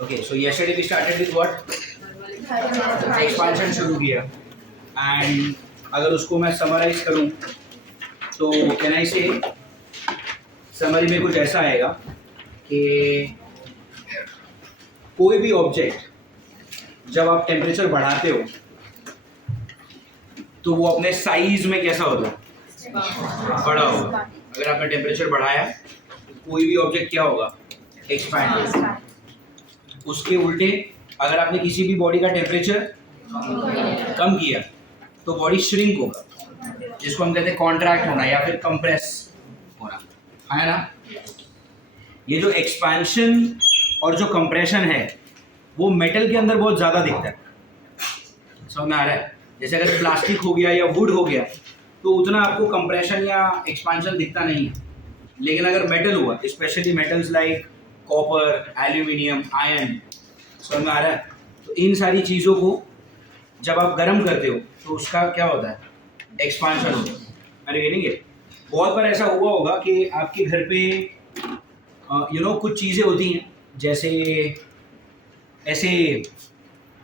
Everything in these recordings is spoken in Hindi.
Okay, so yesterday we started with what? Expansion शुरू किया and अगर उसको मैं समराइज करूं तो कैन आई से समरी में कुछ ऐसा आएगा कि कोई भी ऑब्जेक्ट जब आप टेम्परेचर बढ़ाते हो तो वो अपने साइज में कैसा होता है? बड़ा होगा। अगर आपने टेम्परेचर बढ़ाया तो कोई भी ऑब्जेक्ट क्या होगा? एक्सपैंड होगा। उसके उल्टे अगर आपने किसी भी बॉडी का टेम्परेचर कम किया तो बॉडी श्रिंक होगा, जिसको हम कहते हैं कॉन्ट्रैक्ट होना या फिर कंप्रेस होना, है ना। ये जो एक्सपेंशन और जो कंप्रेशन है वो मेटल के अंदर बहुत ज़्यादा दिखता है, समझ में आ रहा है। जैसे अगर प्लास्टिक हो गया या वुड हो गया तो उतना आपको कंप्रेशन या एक्सपेंशन दिखता नहीं है, लेकिन अगर मेटल हुआ, specially metals like copper, aluminium, iron, समझ में आ रहा है। तो इन सारी चीज़ों को जब आप गर्म करते हो तो उसका क्या होता है? एक्सपांशन होता है। अरे गेटिंग इट? बहुत बार ऐसा हुआ होगा कि आपके घर पे कुछ चीज़ें होती हैं, जैसे ऐसे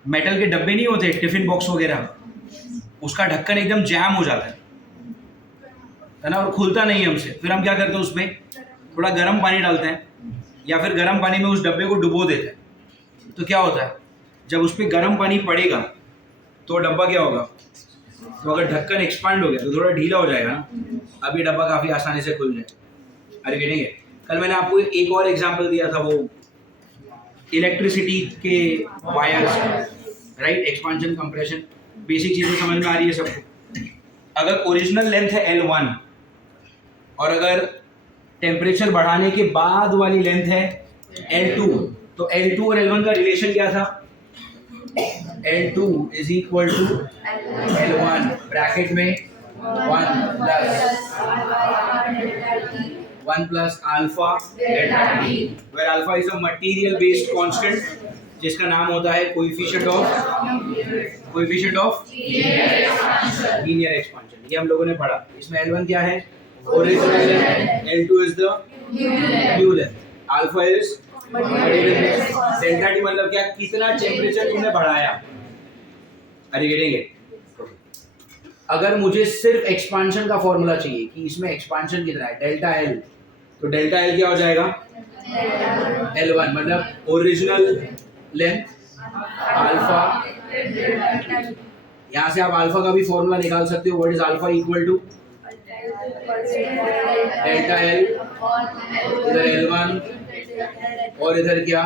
मेटल के डब्बे नहीं होते, टिफ़िन बॉक्स वगैरह, उसका ढक्कन एकदम जैम हो जाता है ना, और खुलता नहीं है हमसे। फिर हम क्या करते हैं, उसमें थोड़ा गर्म पानी डालते हैं या फिर गर्म पानी में उस डब्बे को डुबो देते हैं। तो क्या होता है, जब उस पर गर्म पानी पड़ेगा तो डब्बा क्या होगा? तो अगर ढक्कन एक्सपांड हो गया तो थोड़ा ढीला हो जाएगा ना, अब ये डब्बा काफ़ी आसानी से खुल जाए। अरे गेटिंग इट? कल मैंने आपको एक और एग्जांपल दिया था, वो इलेक्ट्रिसिटी के wires, right. Expansion, compression, basic चीज़ें समझ में आ रही है सबको। अगर ओरिजिनल लेंथ है L1 और अगर टेम्परेचर बढ़ाने के बाद वाली लेंथ है L2, तो L2 और L1 का रिलेशन क्या था? L2 is equal to L1 bracket में 1 plus alpha delta T, where alpha is a material based constant जिसका नाम होता है कोएफिशिएंट ऑफ लीनियर एक्सपांशन। ये हम लोगों ने पढ़ा। इसमें L1 क्या है? Original length, L2 is the new length, alpha is delta T मतलब क्या? कितना टेम्परेचर तुमने बढ़ाया। अरे गेटिंग इट? अगर मुझे सिर्फ एक्सपांशन का फॉर्मूला चाहिए कि इसमें एक्सपांशन कितना है, डेल्टा एल, तो डेल्टा एल क्या हो जाएगा? L1 मतलब ओरिजिनल लेंथ अल्फा। यहाँ से आप अल्फा का भी फॉर्मूला निकाल सकते हो। What is alpha? Equal to delta L, इधर L1 और इधर क्या?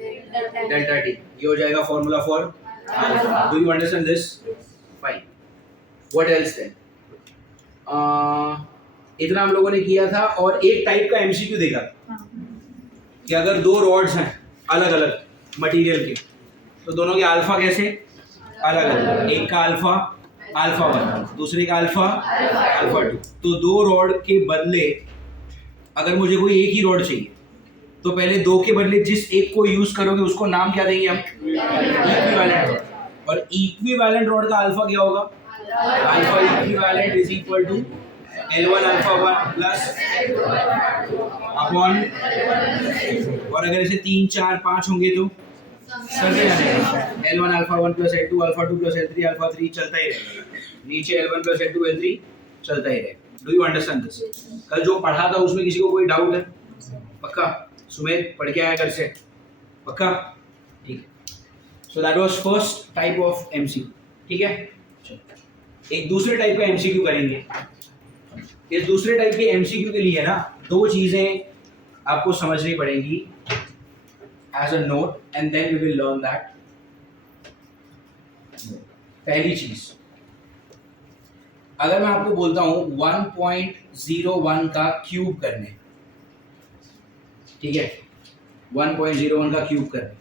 Delta T. ये हो जाएगा formula for alpha. Do you understand this? Fine. What else then? इतना हम लोगों ने किया था। और एक टाइप का एमसीक्यू देखा कि अगर दो रॉड्स हैं अलग अलग मटेरियल के, तो दोनों के अल्फा कैसे अलग अलग? एक का अल्फा अल्फा 1, दूसरे का अल्फा अल्फा 2। तो दो रॉड के बदले अगर मुझे कोई एक ही रॉड चाहिए तो पहले दो के बदले जिस एक को यूज करोगे उसको नाम क्या देंगे हम? Equivalent rod. और इक्विवेलेंट रॉड का अल्फा क्या होगा? Alpha equivalent is equal to L1 alpha 1 plus upon, और अगर ऐसे 3 4 5 होंगे तो चलते जाएगा। L1 alpha 1 plus L2 alpha 2 plus L3 alpha 3 चलता ही रहेगा, नीचे L1 प्लस L2 L3 चलता ही रहेगा। Do you understand this? कल जो पढ़ा था उसमें किसी को कोई डाउट है? पक्का? सुमेर पढ़ के आया घर से? पक्का? ठीक है। So that was first type of MCQ. ठीक है, एक दूसरे टाइप का एमसीक्यू करेंगे। इस दूसरे टाइप के एमसीक्यू के लिए ना दो चीजें आपको समझनी पड़ेंगी as a note, and then you will learn that. पहली चीज, अगर मैं आपको बोलता हूं 1.01 का क्यूब करने, ठीक है, 1.01 का क्यूब करने,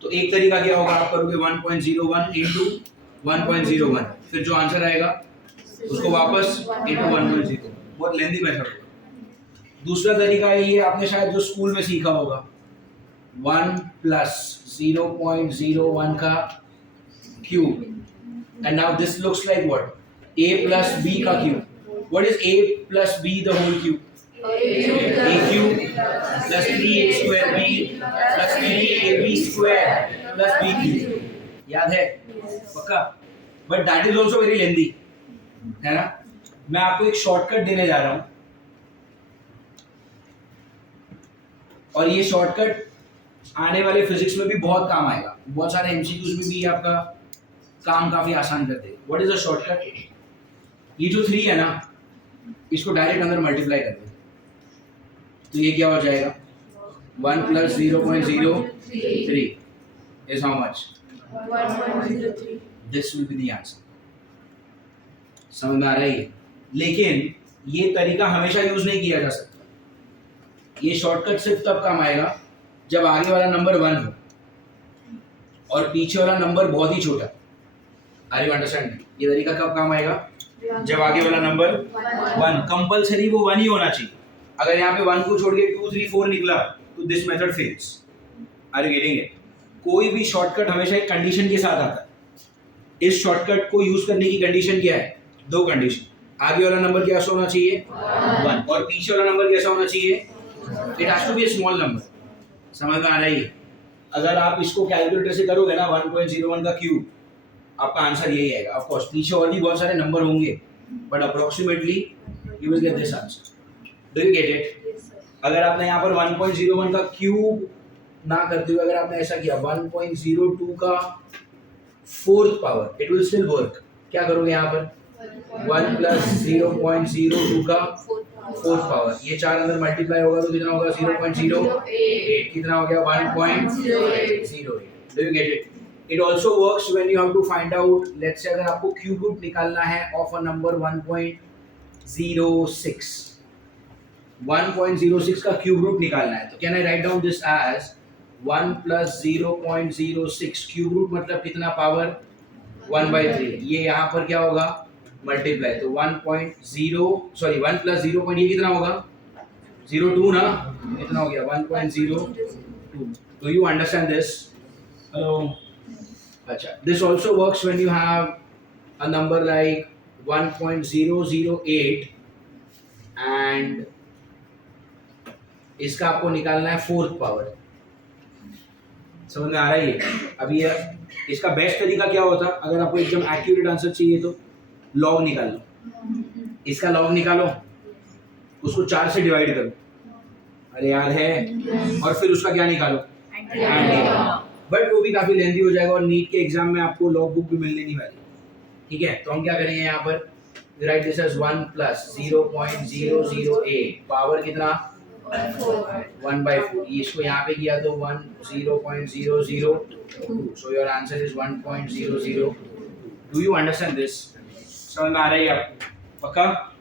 तो एक तरीका क्या होगा? आप करोगे 1.01 इंटू 1.01, फिर जो आंसर आएगा उसको वापस इंटू 1.0। बहुत लेंदी मेथड होगा। दूसरा तरीका ये आपने शायद जो स्कूल में सीखा होगा, 1 प्लस 0.01 का cube, and now this looks like what? A plus B का cube. What is A plus B the whole cube? A cube plus 3a square B plus 3ab square plus b cube. याद है पक्का? But that is also very lengthy, है ना? मैं आपको एक शॉर्टकट देने जा रहा हूं, और ये शॉर्टकट आने वाले फिजिक्स में भी बहुत काम आएगा, बहुत सारे एमसीक्यूज में भी आपका काम काफी आसान कर देगा। What is a shortcut? ये जो 3 है ना, इसको डायरेक्ट अंदर मल्टीप्लाई कर दो, तो ये क्या हो जाएगा? 1 plus 0.03 is how much? 1.03। This will be the answer. समझ में आ रही है? लेकिन ये तरीका हमेशा यूज नहीं किया जा सकता। ये शॉर्टकट सिर्फ तब काम आएगा जब आगे वाला नंबर 1 हो और पीछे वाला नंबर बहुत ही छोटा। Are you understand? ये तरीका कब काम आएगा? जब आगे वाला नंबर 1, कंपलसरी वो 1 ही होना चाहिए। अगर यहाँ पे 1 को छोड़ के 2, 3, 4 निकला तो this method fails. Are you getting it? कोई भी शॉर्टकट हमेशा एक कंडीशन के साथ आता है। इस शॉर्टकट को यूज करने की कंडीशन क्या है? 2 कंडीशन। आगे वाला नंबर कैसा होना चाहिए? 1, और पीछे वाला नंबर कैसा होना चाहिए? It has to be a small number. समझ में आ रही है? अगर आप इसको कैलकुलेटर से करोगे ना 1.01 का क्यूब, आपका आंसर यही आएगा। ऑफ कोर्स पीछे और भी बहुत सारे नंबर होंगे, but approximately you will get this answer. Do you get it? अगर आपने यहाँ पर 1.01 का क्यूब ना करते हुए अगर आपने ऐसा किया 1.02 का 4th power, it will still work. क्या करोगे यहाँ पर? 1 प्लस 0.02 का 4th पावर, ये 4 अंदर मल्टीप्लाई होगा तो कितना होगा? 0.08। कितना हो गया? 1.08। Do you get it? It also works when you have to find out, let's say अगर आपको क्यूब रूट निकालना है of a number 1.06, 1.06 का क्यूब रूट निकालना है, तो can I write down this as 1 plus 0.06 cube root मतलब कितना पावर? 1/3। ये यहाँ पर क्या होगा? मल्टीप्लाई, तो 1 प्लस 0. ये कितना होगा? 0.2 ना? कितना हो गया? 1.02। Do you understand this? Hello. अच्छा, this also works when you have a number like 1.008 and इसका आपको निकालना है 4th पावर। समझ में आ रही है? अब ये इसका बेस्ट तरीका क्या होता? अगर आपको एकदम एक्यूरेट आंसर चाहिए तो लॉग निकाल लो। इसका लॉग निकालो, उसको 4 से डिवाइड करो, अरे याद है? और फिर उसका क्या निकालो? बट वो भी काफी लेंथी हो जाएगा और नीट के एग्जाम में आपको लॉग बुक भी मिलने नहीं वाली। ठीक है, तो हम क्या करेंगे यहाँ पर? Write this as 1 plus 0.008 power कितना? 1/4। इसको यहाँ पे किया तो 0.002। So your answer is 1.002। Do you understand this? समझ में आ रही है आपको? पक्का?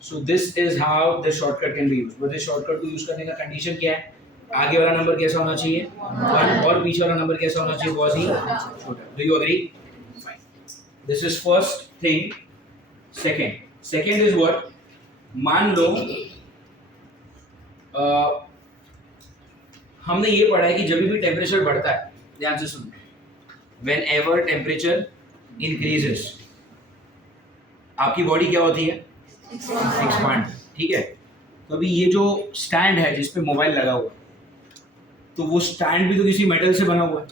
So this is how this shortcut can be used. But इस शॉर्टकट को यूज करने का कंडीशन क्या है? आगे वाला नंबर कैसा होना चाहिए? 1, और पीछे वाला नंबर कैसा होना चाहिए? बहुत ही छोटा। Do you agree? Fine. This is first thing. Second is what? मान लो हमने ये पढ़ा है कि जब भी टेम्परेचर बढ़ता है, ध्यान से सुनो, व्हेन एवर टेम्परेचर इंक्रीजेस आपकी बॉडी क्या होती है? एक्सपांड। ठीक है, तो अभी ये जो स्टैंड है जिस पे मोबाइल लगा हुआ है, तो वो स्टैंड भी तो किसी मेटल से बना हुआ है।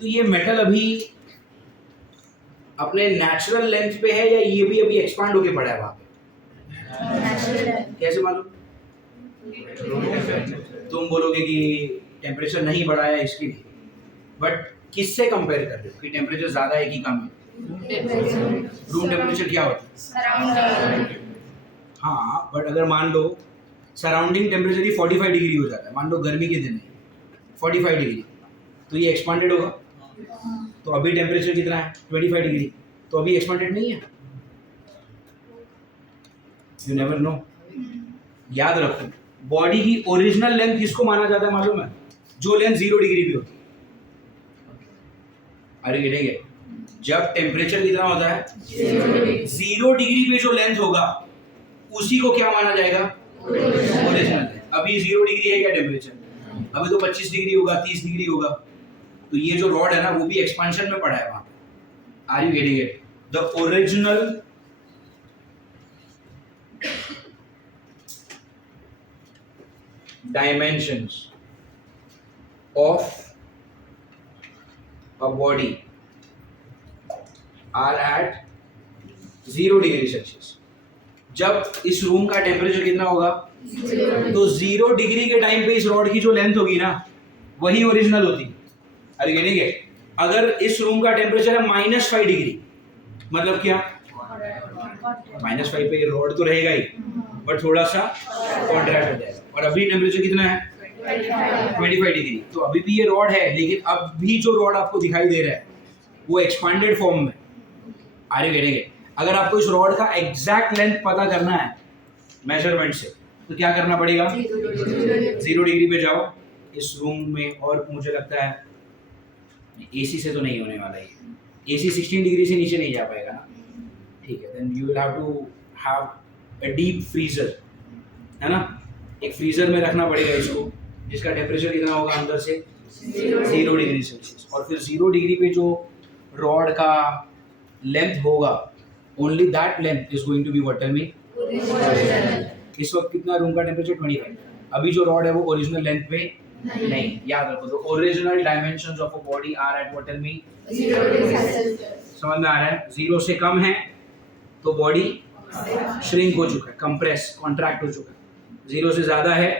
तो ये मेटल अभी अपने नेचुरल लेंथ पे है या ये भी अभी एक्सपांड होके पड़ा है वहां पे? कैसे मालूम? तुम बोलोगे कि टेम्परेचर नहीं बढ़ा है इसके लिए, बट किससे कंपेयर कर रहे हो कि टेम्परेचर ज्यादा है कि कम है? रूम टेम्परेचर क्या होता है? हाँ, बट अगर मान लो सराउंडिंग टेम्परेचर ही 45 डिग्री हो जाता है, मान लो गर्मी के दिन है 45 डिग्री, तो ये एक्सपांडेड होगा। तो अभी टेम्परेचर कितना है? 25 डिग्री, तो अभी एक्सपांडेड नहीं है। You never know. याद रखो, बॉडी की ओरिजिनल लेंथ किसको माना जाता है मालूम है? जो लेंथ 0 डिग्री पे होती है। अरे गेटिंग इट? जब टेम्परेचर कितना होता है? 0 डिग्री पे जो लेंथ होगा उसी को क्या माना जाएगा? ओरिजिनल। अभी 0 डिग्री है क्या टेम्परेचर? अभी तो 25 डिग्री होगा, 30 डिग्री होगा। तो ये जो रॉड है ना, वो भी एक्सपांशन में पड़ा है वहां पे। Are you getting it? The dimensions of a body are at 0 degree Celsius. जब इस रूम का टेम्परेचर कितना होगा, तो 0 डिग्री के टाइम पे इस रॉड की जो लेंथ होगी ना वही ओरिजिनल होती। अरे गेटिंग इट? अगर इस रूम का टेम्परेचर है -5 डिग्री, मतलब क्या, -5 पे रॉड तो रहेगा ही बट थोड़ा सा कॉन्ट्रैक्ट हो जाएगा। और अभी टेम्परेचर कितना है 25 डिग्री, तो अभी भी ये रॉड है, लेकिन अब भी जो रॉड आपको दिखाई दे रहा है वो एक्सपांडेड फॉर्म में। Are you getting it? अगर आपको इस रॉड का एग्जैक्ट लेंथ पता करना है मेजरमेंट से, तो क्या करना पड़ेगा, 0 डिग्री पे जाओ इस रूम में। और मुझे लगता है एसी से तो नहीं होने वाला है, एसी 16 डिग्री से नीचे नहीं जा पाएगा ना, ठीक है। Then you will have to have a deep freezer, है ना, एक फ्रीजर में रखना पड़ेगा इसको, जिसका टेम्परेचर कितना होगा अंदर से 0 डिग्री सेल्सियस। और फिर 0 डिग्री पे जो रॉड का लेंथ होगा, only that length is going to be what, tell me. इस वक्त कितना रूम का टेम्परेचर 25, अभी जो रॉड है वो ओरिजिनल लेंथ पे नहीं। याद रखो, तो original dimensions of a body are at what, tell me, 0 degree Celsius. समझ में आ रहा है? 0 से कम है तो बॉडी श्रिंक हो चुका है, कंप्रेस कॉन्ट्रैक्ट हो चुका है। 0 से ज्यादा है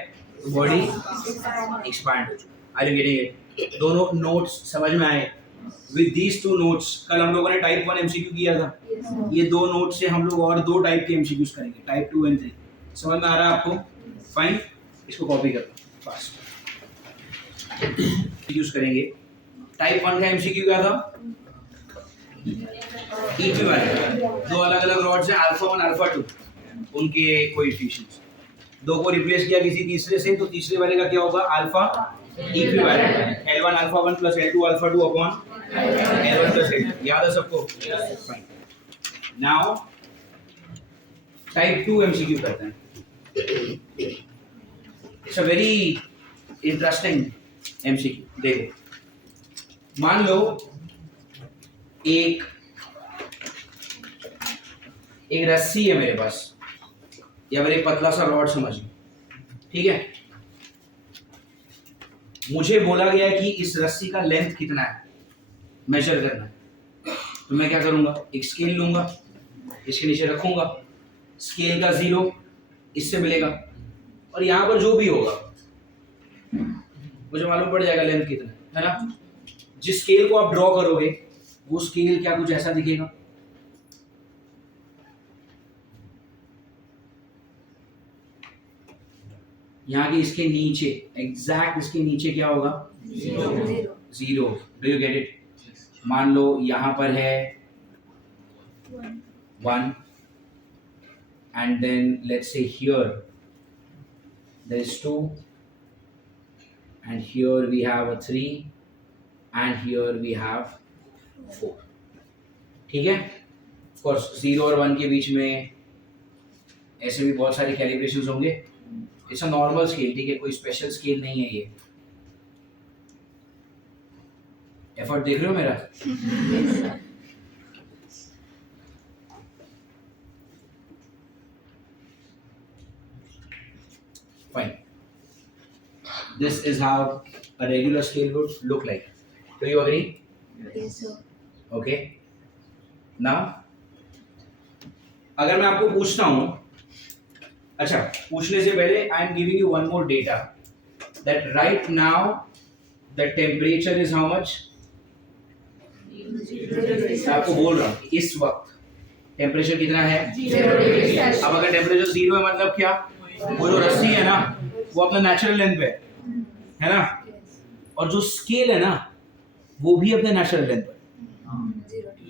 तो बॉडी एक्सपैंड हो चुका है। Are you getting it? दोनों नोट्स समझ में आए? विद दीज 2 नोट्स कल हम लोगों ने टाइप 1 एमसीक्यू किया था, ये 2 नोट से हम लोग और 2 टाइप के एमसीक्यूज करेंगे, टाइप 2 एंड 3। समझ में आ रहा है आपको? फाइन, इसको कॉपी कर लो फास्ट। यूज करेंगे। टाइप 1 का एमसीक्यू क्या था, इक्विवेलेंट, 2 अलग अलग रॉड्स हैं, अल्फा 1 अल्फा 2, उनके कोएफिशिएंट्स, 2 को रिप्लेस किया किसी तीसरे से, तो तीसरे वाले का क्या होगा, alpha equivalent, L1 alpha 1 plus L2 alpha 2 upon L1 plus L2। याद है सबको? फाइन। नाउ टाइप 2 एमसीक्यू करते हैं। It's a very interesting MCQ. देखो, मान लो एक रस्सी है मेरे पास, या फिर एक पतला सा रॉड समझ लो, ठीक है। मुझे बोला गया है कि इस रस्सी का लेंथ कितना है, मेजर करना है। तो मैं क्या करूंगा, एक स्केल लूंगा, इसके नीचे रखूंगा, स्केल का 0 इससे मिलेगा, और यहां पर जो भी होगा मुझे मालूम पड़ जाएगा लेंथ कितना है ना। जिस स्केल को आप ड्रॉ करोगे वो स्केल क्या कुछ ऐसा दिखेगा, यहाँ के इसके नीचे, एग्जैक्ट इसके नीचे क्या होगा, 0। Do you get it? मान लो यहाँ पर है 1 and then let's say here there is 2 and here we have a 3 and here we have 4, ठीक है। of course 0 और 1 के बीच में ऐसे भी बहुत सारे कैलिब्रेशंस होंगे। इट्स अ नॉर्मल स्केल, ठीक है, कोई स्पेशल स्केल नहीं है ये। एफर्ट देख रहे हो मेरा? Fine, this is how a regular scale would look like. Do you agree? Yes, sir. Okay, now अगर मैं आपको पूछता हूं, अच्छा पूछने से पहले I am giving you one more data that right now the temperature is how much. आपको बोल रहा हूँ इस वक्त टेम्परेचर कितना है, 0 डिग्री सेल्सियस। अब अगर टेम्परेचर 0 है मतलब क्या, वो जो रस्सी है ना वो अपना नेचुरल लेंथ पे है ना, और जो स्केल है ना वो भी अपने नेचुरल लेंथ पे।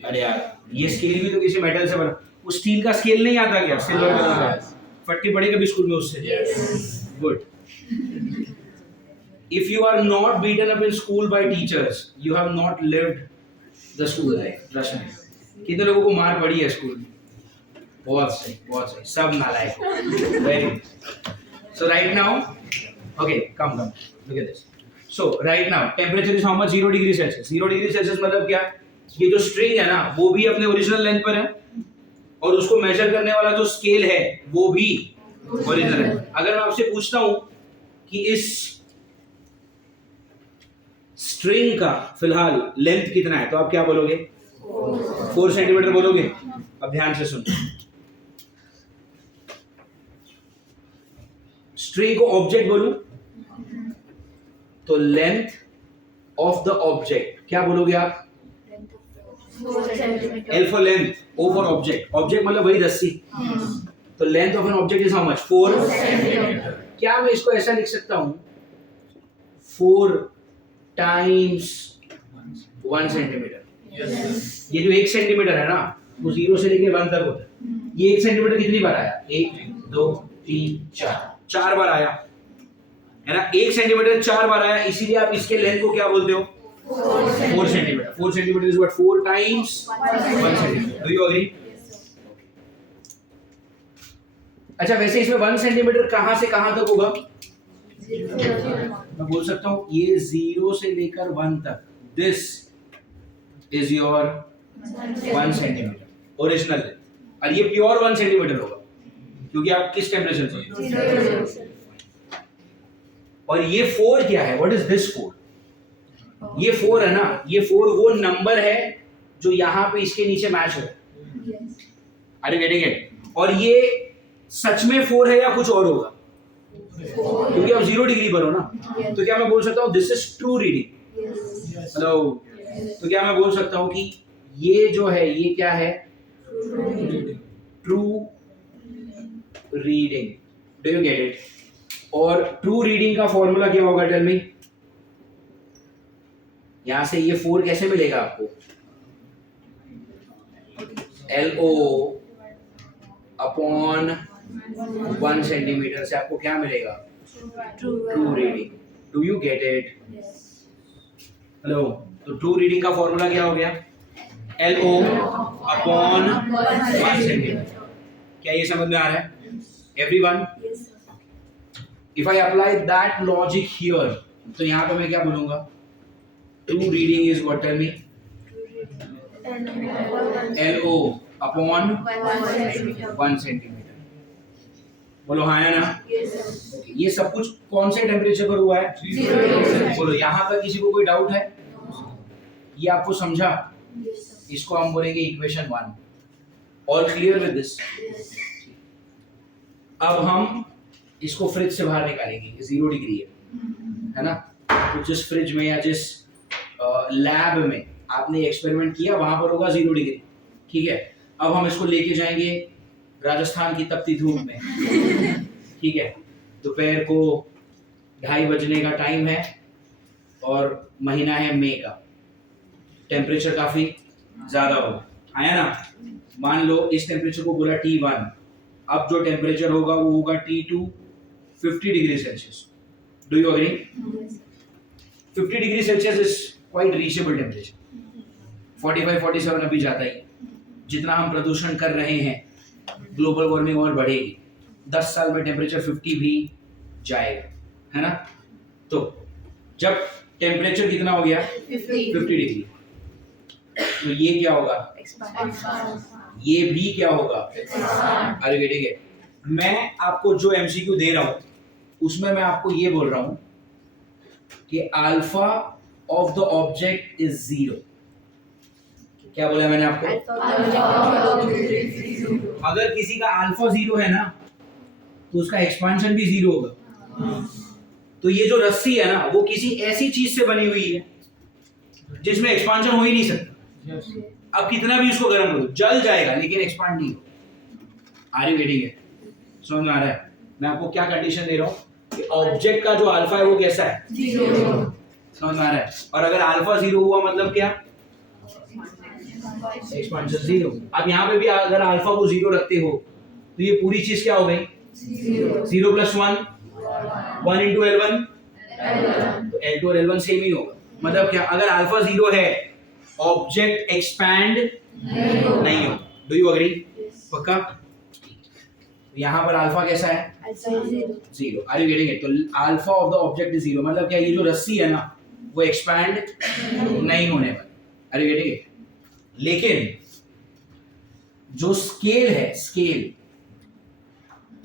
अरे यार ये स्केल भी तो किसी मेटल से बना, वो स्टील का स्केल नहीं आता क्या, सिल्वर कलर का, फट्टी पड़ी कभी स्कूल में उससे? Good. If you are not beaten up in school by teachers, you have not lived the school life. Trust me. कितने लोगों को मार पड़ी है स्कूल में? बहुत सही, सब नालायक। Very good. So right now, okay, come, look at this. So right now, temperature is how much? 0 degree Celsius. 0 degree Celsius मतलब क्या? ये जो स्ट्रिंग है ना, वो भी अपने ओरिजिनल लेंथ पर है, और उसको मेजर करने वाला जो स्केल है, वो भी ओरिजिनल है। अगर मैं आपसे पूछता हूँ कि इस स्ट्रिंग का फिलहाल लेंथ कितना है, तो आप क्या बोलोगे? 4 सेंटीमीटर बोलोगे। अब ध्यान से सुनो, स्ट्रिंग को ऑब्जेक्ट बोलूं तो लेंथ ऑफ द ऑब्जेक्ट क्या बोलोगे आप? 4 centimeter. L for length, O for object. Object मतलब वही रस्सी। तो length of an object is how much? 4 centimeter. क्या मैं इसको ऐसा लिख सकता हूं? 4 टाइम्स 1 सेंटीमीटर। ये जो 1 सेंटीमीटर है ना, वो 0 से लेके 1 तक होता है। ये 1 सेंटीमीटर कितनी बार आया? 1 2 3 4 बार आया है ना। 1 सेंटीमीटर 4 बार आया, इसीलिए आप इसके लेंथ को क्या बोलते हो? 4 centimetre. 4 centimetre is what? 4 times 1 centimetre. Do you agree? अच्छा, वैसे इसमें 1 सेंटीमीटर कहां से कहां तक होगा? मैं बोल सकता हूं ये 0 से लेकर 1 तक, this is your 1 centimetre original length, और ये प्योर 1 सेंटीमीटर होगा क्योंकि आप किस टेम्परेचर से? और ये 4 क्या है? What is this 4? ये 4 है ना, ये 4 वो नंबर है जो यहाँ पे इसके नीचे मैच हो रहा है। Are you getting it? और ये सच में 4 है या कुछ और होगा? क्योंकि आप 0 डिग्री पर हो ना, तो क्या मैं बोल सकता हूँ this is true reading? Hello, तो क्या मैं बोल सकता हूँ कि ये जो है ये क्या है? True reading. Do you get it? और ट्रू रीडिंग का फॉर्मूला क्या होगा? Tell me. यहां से ये 4 कैसे मिलेगा आपको? LO अपॉन 1 सेंटीमीटर से आपको क्या मिलेगा? True reading. Do you get it? Hello, तो ट्रू रीडिंग का फॉर्मूला क्या हो गया? LO upon 1 centimetre. क्या ये समझ में आ रहा है everyone? If I apply that logic here, तो यहाँ पे मैं क्या बोलूंगा? True reading is what? Tell me. LO upon 1 centimetre. बोलो हाँ है ना? ये सब कुछ कौन से टेम्परेचर पर हुआ है? 0। बोलो यहाँ पर किसी को कोई डाउट है? ये आपको समझा? इसको हम बोलेंगे equation 1। All clear with this? अब हम इसको फ्रिज से बाहर निकालेंगे। 0 डिग्री है ना, तो जिस फ्रिज में या जिस लैब में आपने एक्सपेरिमेंट किया वहां पर होगा 0 डिग्री। ठीक है, अब हम इसको लेके जाएंगे राजस्थान की तपती धूप में। ठीक है, दोपहर को 2:30 बजने का टाइम है और महीना है मई का। टेम्परेचर काफी ज्यादा होगा, आया ना? मान लो इस टेम्परेचर को बोला T1, अब जो टेम्परेचर होगा वो होगा T2, 50 degree Celsius. Do you agree? 50 degree Celsius is quite reachable temperature. 45 47 अभी जाता ही। जितना हम प्रदूषण कर रहे हैं, ग्लोबल वार्मिंग और बढ़ेगी। 10 साल में टेम्परेचर 50 भी जाएगा, है ना? तो जब टेम्परेचर कितना हो गया? 50 डिग्री, तो ये क्या होगा? ये भी क्या होगा? अरे बेटे के मैं आपको जो एमसीक्यू दे रहा हूं उसमें मैं आपको ये बोल रहा हूं कि alpha of the object is 0। क्या बोला मैंने आपको? अगर किसी का अल्फा 0 है ना, तो उसका एक्सपांशन भी 0 होगा। तो ये जो रस्सी है ना, वो किसी ऐसी चीज से बनी हुई है जिसमें एक्सपांशन हो ही नहीं सकता। अब कितना भी उसको गर्म करो जल जाएगा, लेकिन एक्सपांड नहीं होगा। Are you getting it? समझ में आ रहा है? मैं आपको क्या कंडीशन दे रहा हूं कि ऑब्जेक्ट का जो अल्फा है वो कैसा है? 0। समझ में आ रहा है? और अगर अल्फा 0 हुआ मतलब क्या? एक्सपांशन 0। अब यहाँ पे भी अगर अल्फा को 0 रखते हो तो ये पूरी चीज क्या हो गई? 0 + 1 1 × L1, तो L2 और L1 सेम ही होगा। मतलब क्या? अगर अल्फा 0 है, ऑब्जेक्ट एक्सपैंड नहीं हो। Do you agree? पक्का? यहाँ पर अल्फा कैसा है? 0। Are you getting it? तो alpha of the object is 0। मतलब क्या? ये जो रस्सी है ना, वो एक्सपैंड नहीं होने वाली। Are you getting it? लेकिन जो स्केल है, स्केल,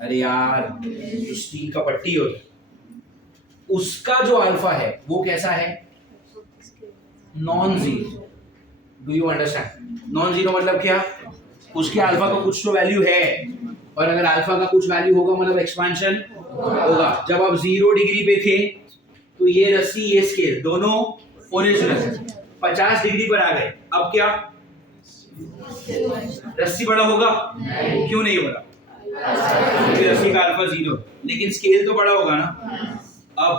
अरे यार जो स्टील का पट्टी होता है, उसका जो अल्फा है वो कैसा है, non zero. Do you understand? Non zero मतलब क्या, उसके अल्फा का कुछ तो वैल्यू है, और अगर अल्फा का कुछ वैल्यू होगा मतलब एक्सपेंशन होगा। जब आप 0 डिग्री पे थे तो ये रस्सी ये स्केल दोनों ओरिजिनल, 50 डिग्री पर आ गए, अब क्या रस्सी बड़ा होगा? क्यों नहीं होगा? क्योंकि रस्सी का अल्फा 0, लेकिन स्केल तो बड़ा होगा ना। अब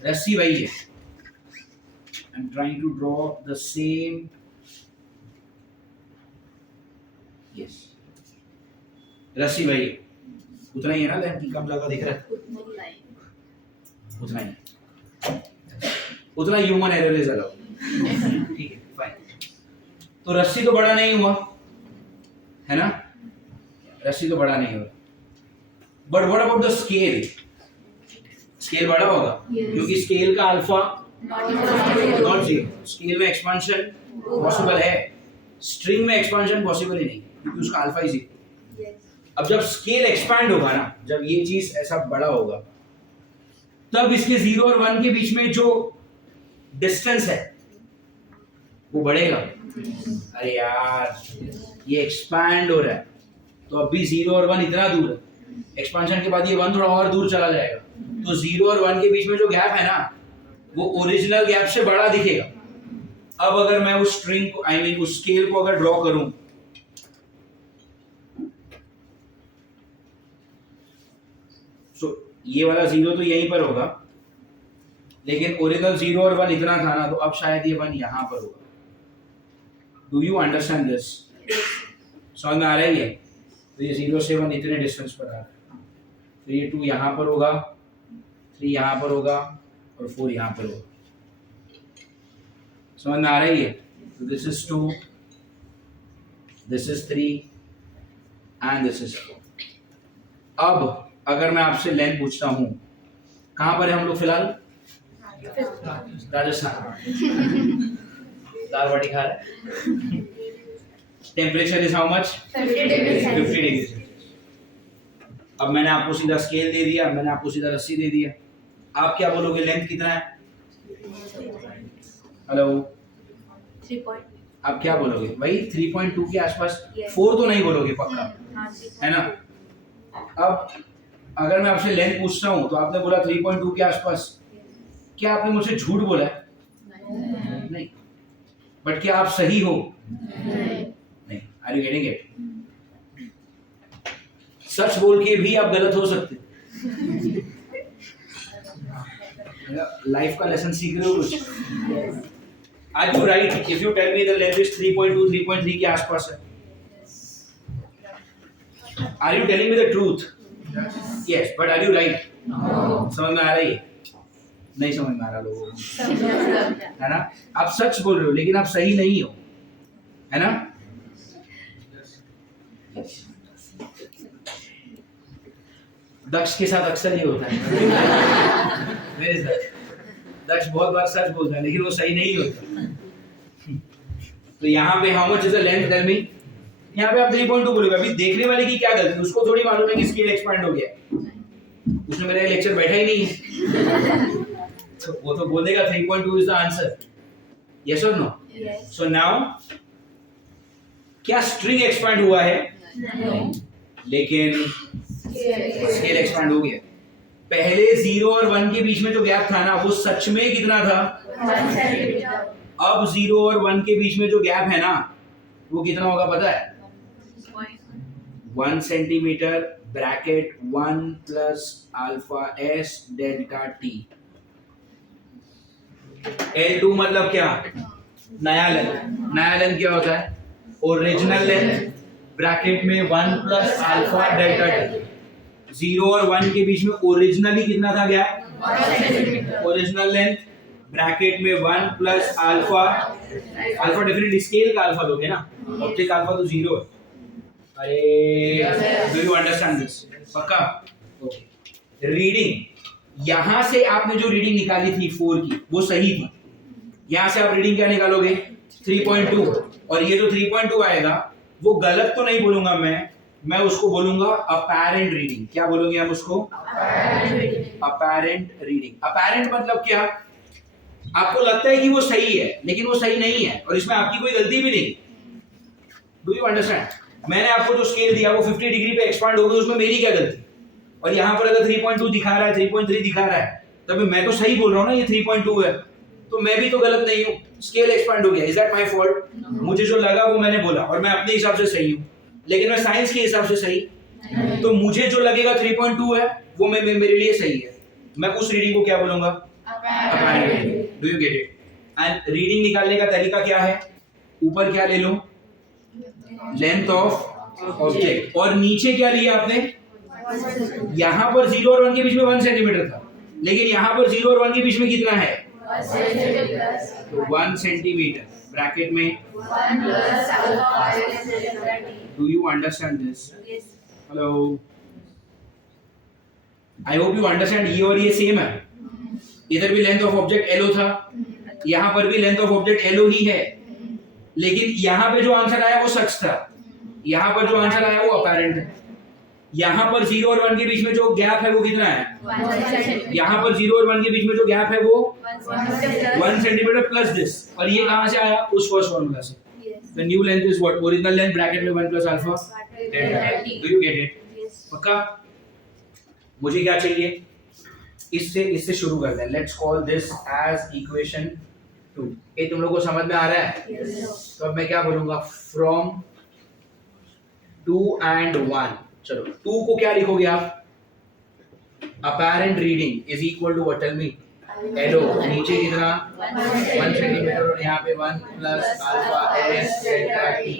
रस्सी वही है, I am trying to draw the same, yes, रस्सी वही है, उतना ही है ना, लेंथ कम ज्यादा दिख रहा है, उतना ही, उतना ह्यूमन एरर इज अलाउड, ठीक है फाइन। तो रस्सी तो बड़ा नहीं हुआ है ना, रस्सी तो बड़ा नहीं हुआ, but what about the scale? Scale बड़ा होगा क्योंकि स्केल का अल्फा नॉट जीरो, स्केल में एक्सपेंशन पॉसिबल है, स्ट्रिंग में एक्सपेंशन पॉसिबल ही नहीं क्योंकि उसका अल्फा ही जीरो। अब जब स्केल एक्सपैंड होगा ना, जब ये चीज ऐसा बड़ा होगा, तब इसके 0 और 1 के बीच में जो डिस्टेंस है वो बढ़ेगा। अरे यार ये एक्सपैंड हो रहा है, तो अभी 0 और 1 इतना दूर है, एक्सपेंशन के बाद ये 1 थोड़ा और दूर चला जाएगा, तो 0 और 1 के बीच में जो गैप है ना वो ओरिजिनल गैप से बड़ा दिखेगा। अब अगर मैं उस स्ट्रिंग को, आई मीन उस स्केल को अगर ड्रॉ करूं, तो ये वाला 0 तो यहीं पर होगा, लेकिन ओरिजिनल 0 और 1 इतना था ना, तो अब शायद ये 1 यहां पर होगा। Do you understand this? समझ में आ रही है? तो ये 0 से 1 इतने डिस्टेंस पर आ रहा है, तो ये 2 यहां पर होगा, 3 यहां पर होगा और 4 यहां पर होगा। समझ में आ रही है? तो this is 2, this is 3 and this is 4। अब अगर मैं आपसे लेंथ पूछता हूं, कहां पर है हम लोग फिलहाल? राजस्थान। दाल बाटी खा रहे। Temperature is how much? 50 degree. अब मैंने आपको सीधा स्केल दे दिया, मैंने आपको सीधा रस्सी दे दिया, आप क्या बोलोगे लेंथ कितना है? हेलो, 3. आप क्या बोलोगे? वही 3.2 के आसपास। 4 तो नहीं बोलोगे पक्का, है ना? अब अगर मैं आपसे लेंथ पूछता हूँ तो आपने बोला 3.2 के आसपास, क्या आपने मुझसे झूठ बोला है? नहीं। बट क्या आप सही हो? नहीं। Are you getting it? सच बोल के भी आप गलत हो सकते। लाइफ का लेसन सीख रहे हो कुछ? Are you right if you tell me the length is 3.2 3.3 के आसपास है? Are you telling me the truth? Yes, but are you right? समझ में आ रही है? नहीं समझ में आ रहा लोगों को, है ना? आप सच बोल रहे हो लेकिन आप सही नहीं हो, है ना? दक्ष के साथ अक्सर ये होता है। Where is Daksh? दक्ष बहुत बार सच बोलता है लेकिन वो सही नहीं होता। तो यहाँ पे how much is the length? Tell me. यहाँ पे आप 3.2 बोलोगे, अभी देखने वाले की क्या गलती? उसको थोड़ी मालूम है कि स्केल एक्सपैंड हो गया, उसने मेरा लेक्चर बैठा ही नहीं है। तो वो तो बोलेगा 3.2 इज द आंसर, यस और नो? सो नाउ क्या स्ट्रिंग एक्सपैंड हुआ है? लेकिन स्केल एक्सपैंड हो गया। पहले 0 और 1 के बीच में जो गैप था ना वो सच में कितना था? अब 0 और 1 के बीच में जो गैप है ना वो कितना होगा पता है? 1 centimetre bracket 1 plus alpha S delta T. L2 मतलब क्या? नया लेंथ। नया लेंथ क्या होता है? ओरिजिनल लेंथ ब्रैकेट में 1 प्लस अल्फा डेल्टा टी। 0 और 1 के बीच में ओरिजिनली कितना था गैप? ओरिजिनल लेंथ ब्रैकेट में 1 plus alpha, alpha definitely scale का अल्फा लोगे ना, ऑब्जेक्ट अल्फा तो 0 है। अरे डू यू अंडरस्टैंड दिस? पक्का? ओके। रीडिंग, यहां से आपने जो रीडिंग निकाली थी 4 की वो सही थी। यहां से आप रीडिंग क्या निकालोगे? 3.2। और ये जो 3.2 आएगा वो गलत तो नहीं बोलूंगा मैं उसको बोलूंगा अपैरेंट रीडिंग। क्या बोलोगे हम उसको? Apparent reading. अपैरेंट मतलब क्या? आपको लगता है कि वो सही है लेकिन वो सही नहीं है और इसमें आपकी कोई गलती भी नहीं। Do you understand? मैंने आपको जो स्केल दिया वो 50 डिग्री पे एक्सपांड हो गई, उसमें मेरी क्या गलती? और यहाँ पर अगर 3.2 दिखा रहा है, 3.3 दिखा रहा है, तब मैं तो सही बोल रहा हूँ ना, ये 3.2 है, तो मैं भी तो गलत नहीं हूँ। स्केल एक्सपांड हो गया, इज दैट माय फॉल्ट? मुझे जो लगा वो मैंने बोला और मैं अपने हिसाब से सही हूँ, लेकिन मैं साइंस के हिसाब से सही, तो मुझे जो लगेगा 3.2 है वो मेरे लिए सही है। मैं उस रीडिंग को क्या बोलूंगा? Apparent. Do you get it? And reading निकालने का तरीका क्या है? ऊपर क्या ले लो? Length of object. और नीचे क्या लिया आपने? यहाँ पर 0 और 1 के बीच में 1 सेंटीमीटर था, लेकिन यहाँ पर 0 और 1 के बीच में कितना है? 1 सेंटीमीटर। ब्रैकेट में 1 plus alpha is delta t. Do you understand this? Yes. Hello, I hope you understand. ये और ये सेम है, इधर भी लेंथ ऑफ ऑब्जेक्ट एलओ था, यहाँ पर भी लेंथ ऑफ ऑब्जेक्ट एलओ ही है, लेकिन यहाँ पे जो आंसर आया वो सच था, यहाँ पर जो आंसर आया वो अपैरेंट है। यहाँ पर 0 और 1 के बीच में जो गैप है वो कितना है? 1 centimeter. यहाँ पर 0 और 1 के बीच में जो गैप है वो 1 centimeter. 1 centimetre plus this. और ये कहाँ से आया? उस फर्स्ट फॉर्मूला से। Yes. The new length is what? Original length bracket में 1 plus alpha delta. Do you get it? Yes. पक्का? मुझे क्या चाहिए? इससे शुरू करते हैं। Let's call this as equation 2। ये तुम लोगों को समझ में आ रहा है? Yes. तो अब मैं क्या बोलूंगा? From 2 and 1। चलो 2 को क्या लिखोगे आप? Apparent reading is equal to what? Tell me. L O नीचे कितना? 1 सेंटीमीटर और यहाँ पे 1 plus alpha S delta T.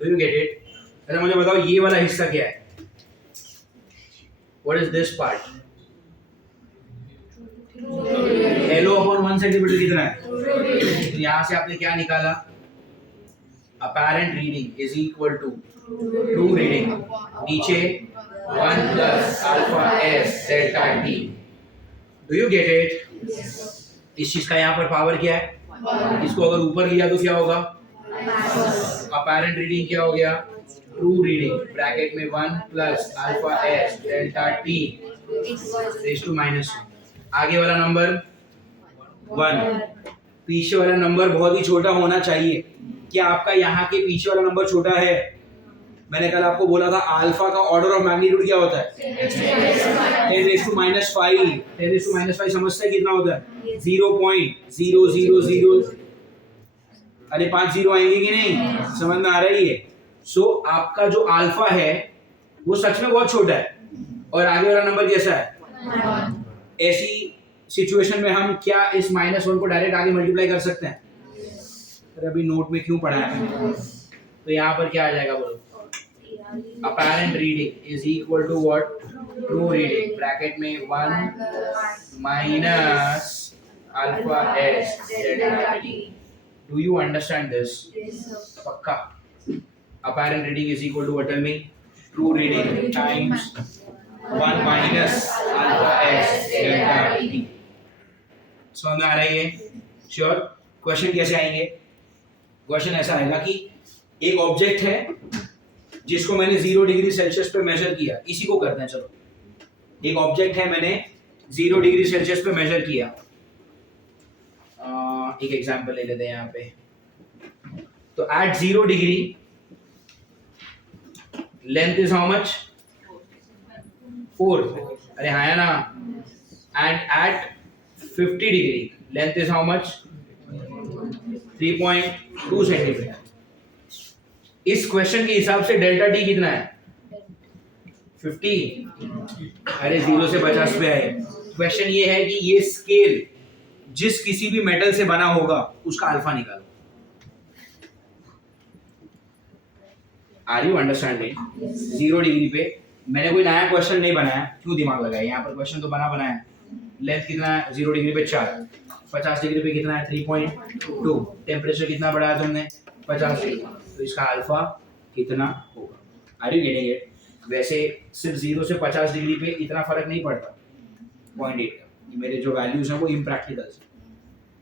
Do you get it? अच्छा मुझे बताओ ये वाला हिस्सा क्या है? What is this part? L O upon 1 centimetre कितना है? तो यहाँ से आपने क्या निकाला? Apparent reading is equal to true reading, नीचे 1 plus alpha S delta T. Do you get it? इस चीज का यहाँ पर पावर क्या है? इसको अगर ऊपर लिया तो क्या होगा? अपैरेंट रीडिंग क्या हो गया? ट्रू रीडिंग ब्रैकेट में 1 plus alpha S delta T raise to minus. आगे वाला नंबर 1, पीछे वाला नंबर बहुत ही छोटा होना चाहिए। क्या आपका यहाँ के पीछे वाला नंबर छोटा है? मैंने कल आपको बोला था अल्फा का ऑर्डर ऑफ मैग्नीट्यूड क्या होता है? 10 raised to minus 5। 10 raised to minus 5 समझते हैं कितना होता है? 0.000। अरे 5 जीरो आएंगे कि नहीं? समझ में आ रही है? सो आपका जो अल्फा है वो सच में बहुत छोटा है और आगे वाला नंबर कैसा है? ऐसी सिचुएशन में हम क्या इस -1 को डायरेक्ट आगे मल्टीप्लाई कर सकते हैं? अरे अभी नोट में क्यों पढ़ा है? तो यहाँ पर क्या आ जाएगा बोलो? Apparent reading is equal to what? True reading bracket में 1 minus alpha S delta T. Do you understand this? पक्का? Apparent reading is equal to what? Tell me. True reading times 1 minus alpha S delta T. समझ में आ रही है? श्योर? क्वेश्चन कैसे आएंगे? क्वेश्चन ऐसा आएगा कि एक ऑब्जेक्ट है जिसको मैंने 0 डिग्री सेल्सियस पे मेजर किया। इसी को करते हैं। चलो एक ऑब्जेक्ट है, मैंने 0 डिग्री सेल्सियस पे मेजर किया। एक एग्जांपल ले लेते हैं यहाँ पे। तो at 0 degree length is how much? 4। अरे हाँ है ना? And at 50 degree length is how much? 3.2 centimetre. इस क्वेश्चन के हिसाब से डेल्टा टी कितना है? 50। अरे 0 से 50 पे आए। क्वेश्चन ये है कि ये स्केल जिस किसी भी मेटल से बना होगा उसका अल्फा निकालो। Are you understanding? 0 डिग्री पे मैंने कोई नया क्वेश्चन नहीं बनाया, क्यों दिमाग लगाया? यहाँ पर क्वेश्चन तो बनाया। लेंथ कितना है? 0 डिग्री पे 4। 50 डिग्री पे कितना है? 3.2। टेम्परेचर कितना बढ़ाया तुमने? 50 डिग्री। तो इसका अल्फा कितना होगा? Are you getting it? वैसे सिर्फ 0 से 50 डिग्री पे इतना फर्क नहीं पड़ता 0.8 का। मेरे जो वैल्यूज हैं वो इम्प्रैक्टिकल।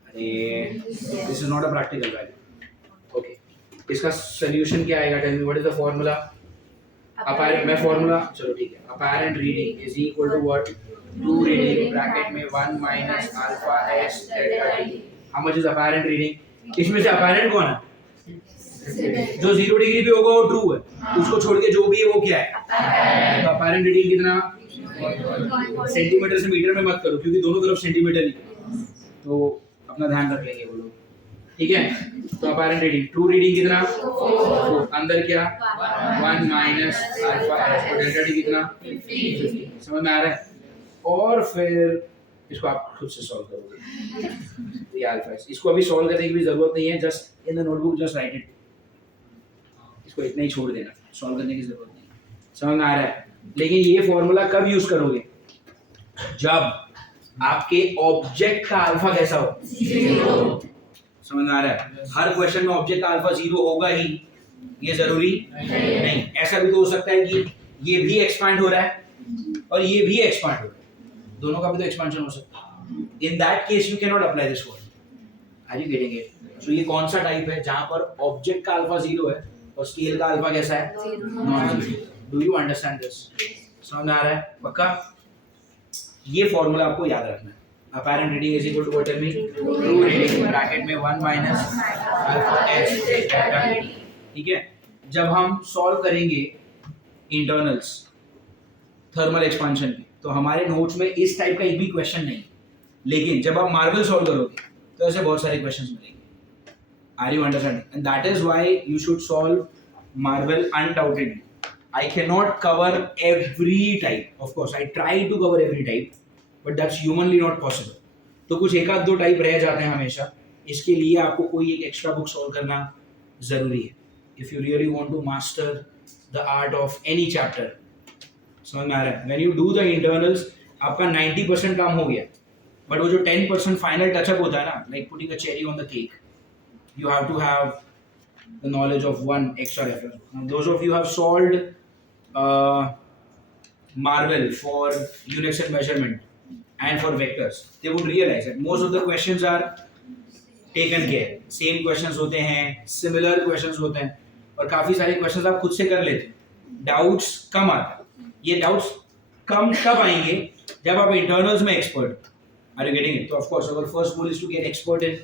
अरे this is not a practical value. Okay, इसका सोल्यूशन क्या आएगा? Tell me what is the formula? apparent मैं फॉर्मूला चलो ठीक है apparent reading is equal to what 2 reading bracket में 1 minus alpha s delta t how much is apparent reading इसमें से apparent कौन है जो 0 डिग्री पे होगा वो ट्रू है उसको छोड़ के जो भी है वो क्या है तो apparent reading कितना सेंटीमीटर से मीटर में मत करो क्योंकि दोनों तरफ सेंटीमीटर ही तो अपना ध्यान रख लेंगे वो लोग ठीक है तो apparent reading ट्रू रीडिंग कितना 4 अंदर क्या 1 minus alpha s और डेल्टा t कितना 50 समझ में आ रहा है और फिर इसको आप खुद से सॉल्व करोगे ये अल्फा s इसको अभी सॉल्व करने की भी जरूरत नहीं है just in the notebook just right it इसको इतना ही छोड़ देना सॉल्व करने की जरूरत नहीं समझ में आ रहा है लेकिन ये फॉर्मूला कब यूज करोगे जब आपके ऑब्जेक्ट का अल्फा कैसा हो 0 समझ में आ रहा है हर क्वेश्चन में ऑब्जेक्ट का अल्फा 0 होगा ही ये जरूरी नहीं ऐसा भी तो हो सकता है कि ये भी एक्सपांड हो रहा है और ये भी एक्सपांड हो रहा है दोनों का भी तो एक्सपांशन हो सकता है in that case you can not apply this formula are you getting it so ये कौन सा टाइप है जहां पर ऑब्जेक्ट का अल्फा 0 है और स्केल का अल्फा कैसा है non zero do you understand this समझ में आ रहा है पक्का ये फॉर्मूला आपको याद रखना है apparent reading is equal to what tell me true reading bracket में 1 minus alpha s delta t ठीक है जब हम सॉल्व करेंगे इंटरनल्स थर्मल एक्सपेंशन की तो हमारे नोट्स में इस टाइप का एक भी क्वेश्चन नहीं लेकिन जब आप मार्वल सॉल्व करोगे तो ऐसे बहुत सारे क्वेश्चंस मिलेंगे Are you understanding? And that is why you should solve Marvel undoubtedly. I cannot cover every type. Of course, I try to cover every type, but that's humanly not possible. तो कुछ एक आध दो टाइप रह जाते हैं हमेशा इसके लिए आपको कोई एक एक्स्ट्रा बुक सॉल्व करना जरूरी है if you really want to master the art of any chapter समझ में आ रहा है when you do the internals आपका 90% काम हो गया but वो जो 10% final touch up होता है ना like putting a cherry on the cake you have to have the knowledge of one extra reference. Now, those of you have solved Marvel for units and measurement and for vectors, they would realize that most of the questions are taken care. Same questions होते हैं, similar questions होते हैं, और काफी सारे questions आप खुद से कर लेते हैं. Doubts कम आते हैं. ये doubts कम कब आएंगे जब आप internals में expert. Are you getting it? तो of course, our first goal is to get expert in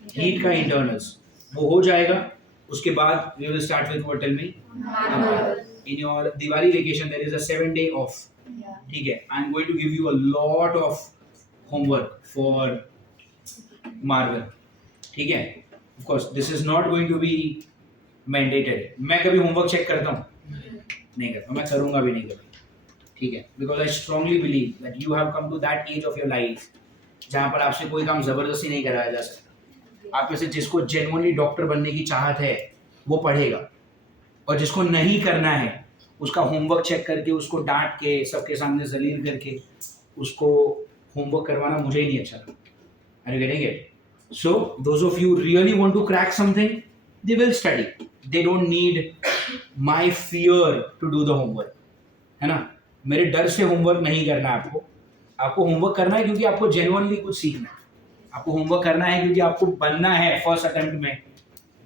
heat का इंटरनल्स वो हो जाएगा उसके बाद we will start with what tell me in your Diwali vacation there is a 7-day off ठीक है I am going to give you a lot of homework for marvel ठीक है of course this is not going to be mandated मैं कभी होमवर्क चेक करता हूँ नहीं करता मैं करूँगा भी नहीं कभी ठीक है because I strongly believe that you have come to that age of your life जहाँ पर आपसे कोई काम जबरदस्ती नहीं कराया जा सकता आप में से जिसको जेन्युइनली डॉक्टर बनने की चाहत है वो पढ़ेगा और जिसको नहीं करना है उसका होमवर्क चेक करके उसको डांट के सबके सामने जलील करके उसको होमवर्क करवाना मुझे ही नहीं अच्छा लगता are you getting it so those of you really want to crack something they will study they don't need my fear to do the homework है ना मेरे डर से होमवर्क नहीं करना आपको होमवर्क करना है क्योंकि आपको जेन्युइनली कुछ सीखना है आपको होमवर्क करना है क्योंकि आपको बनना है फर्स्ट अटेम्प्ट में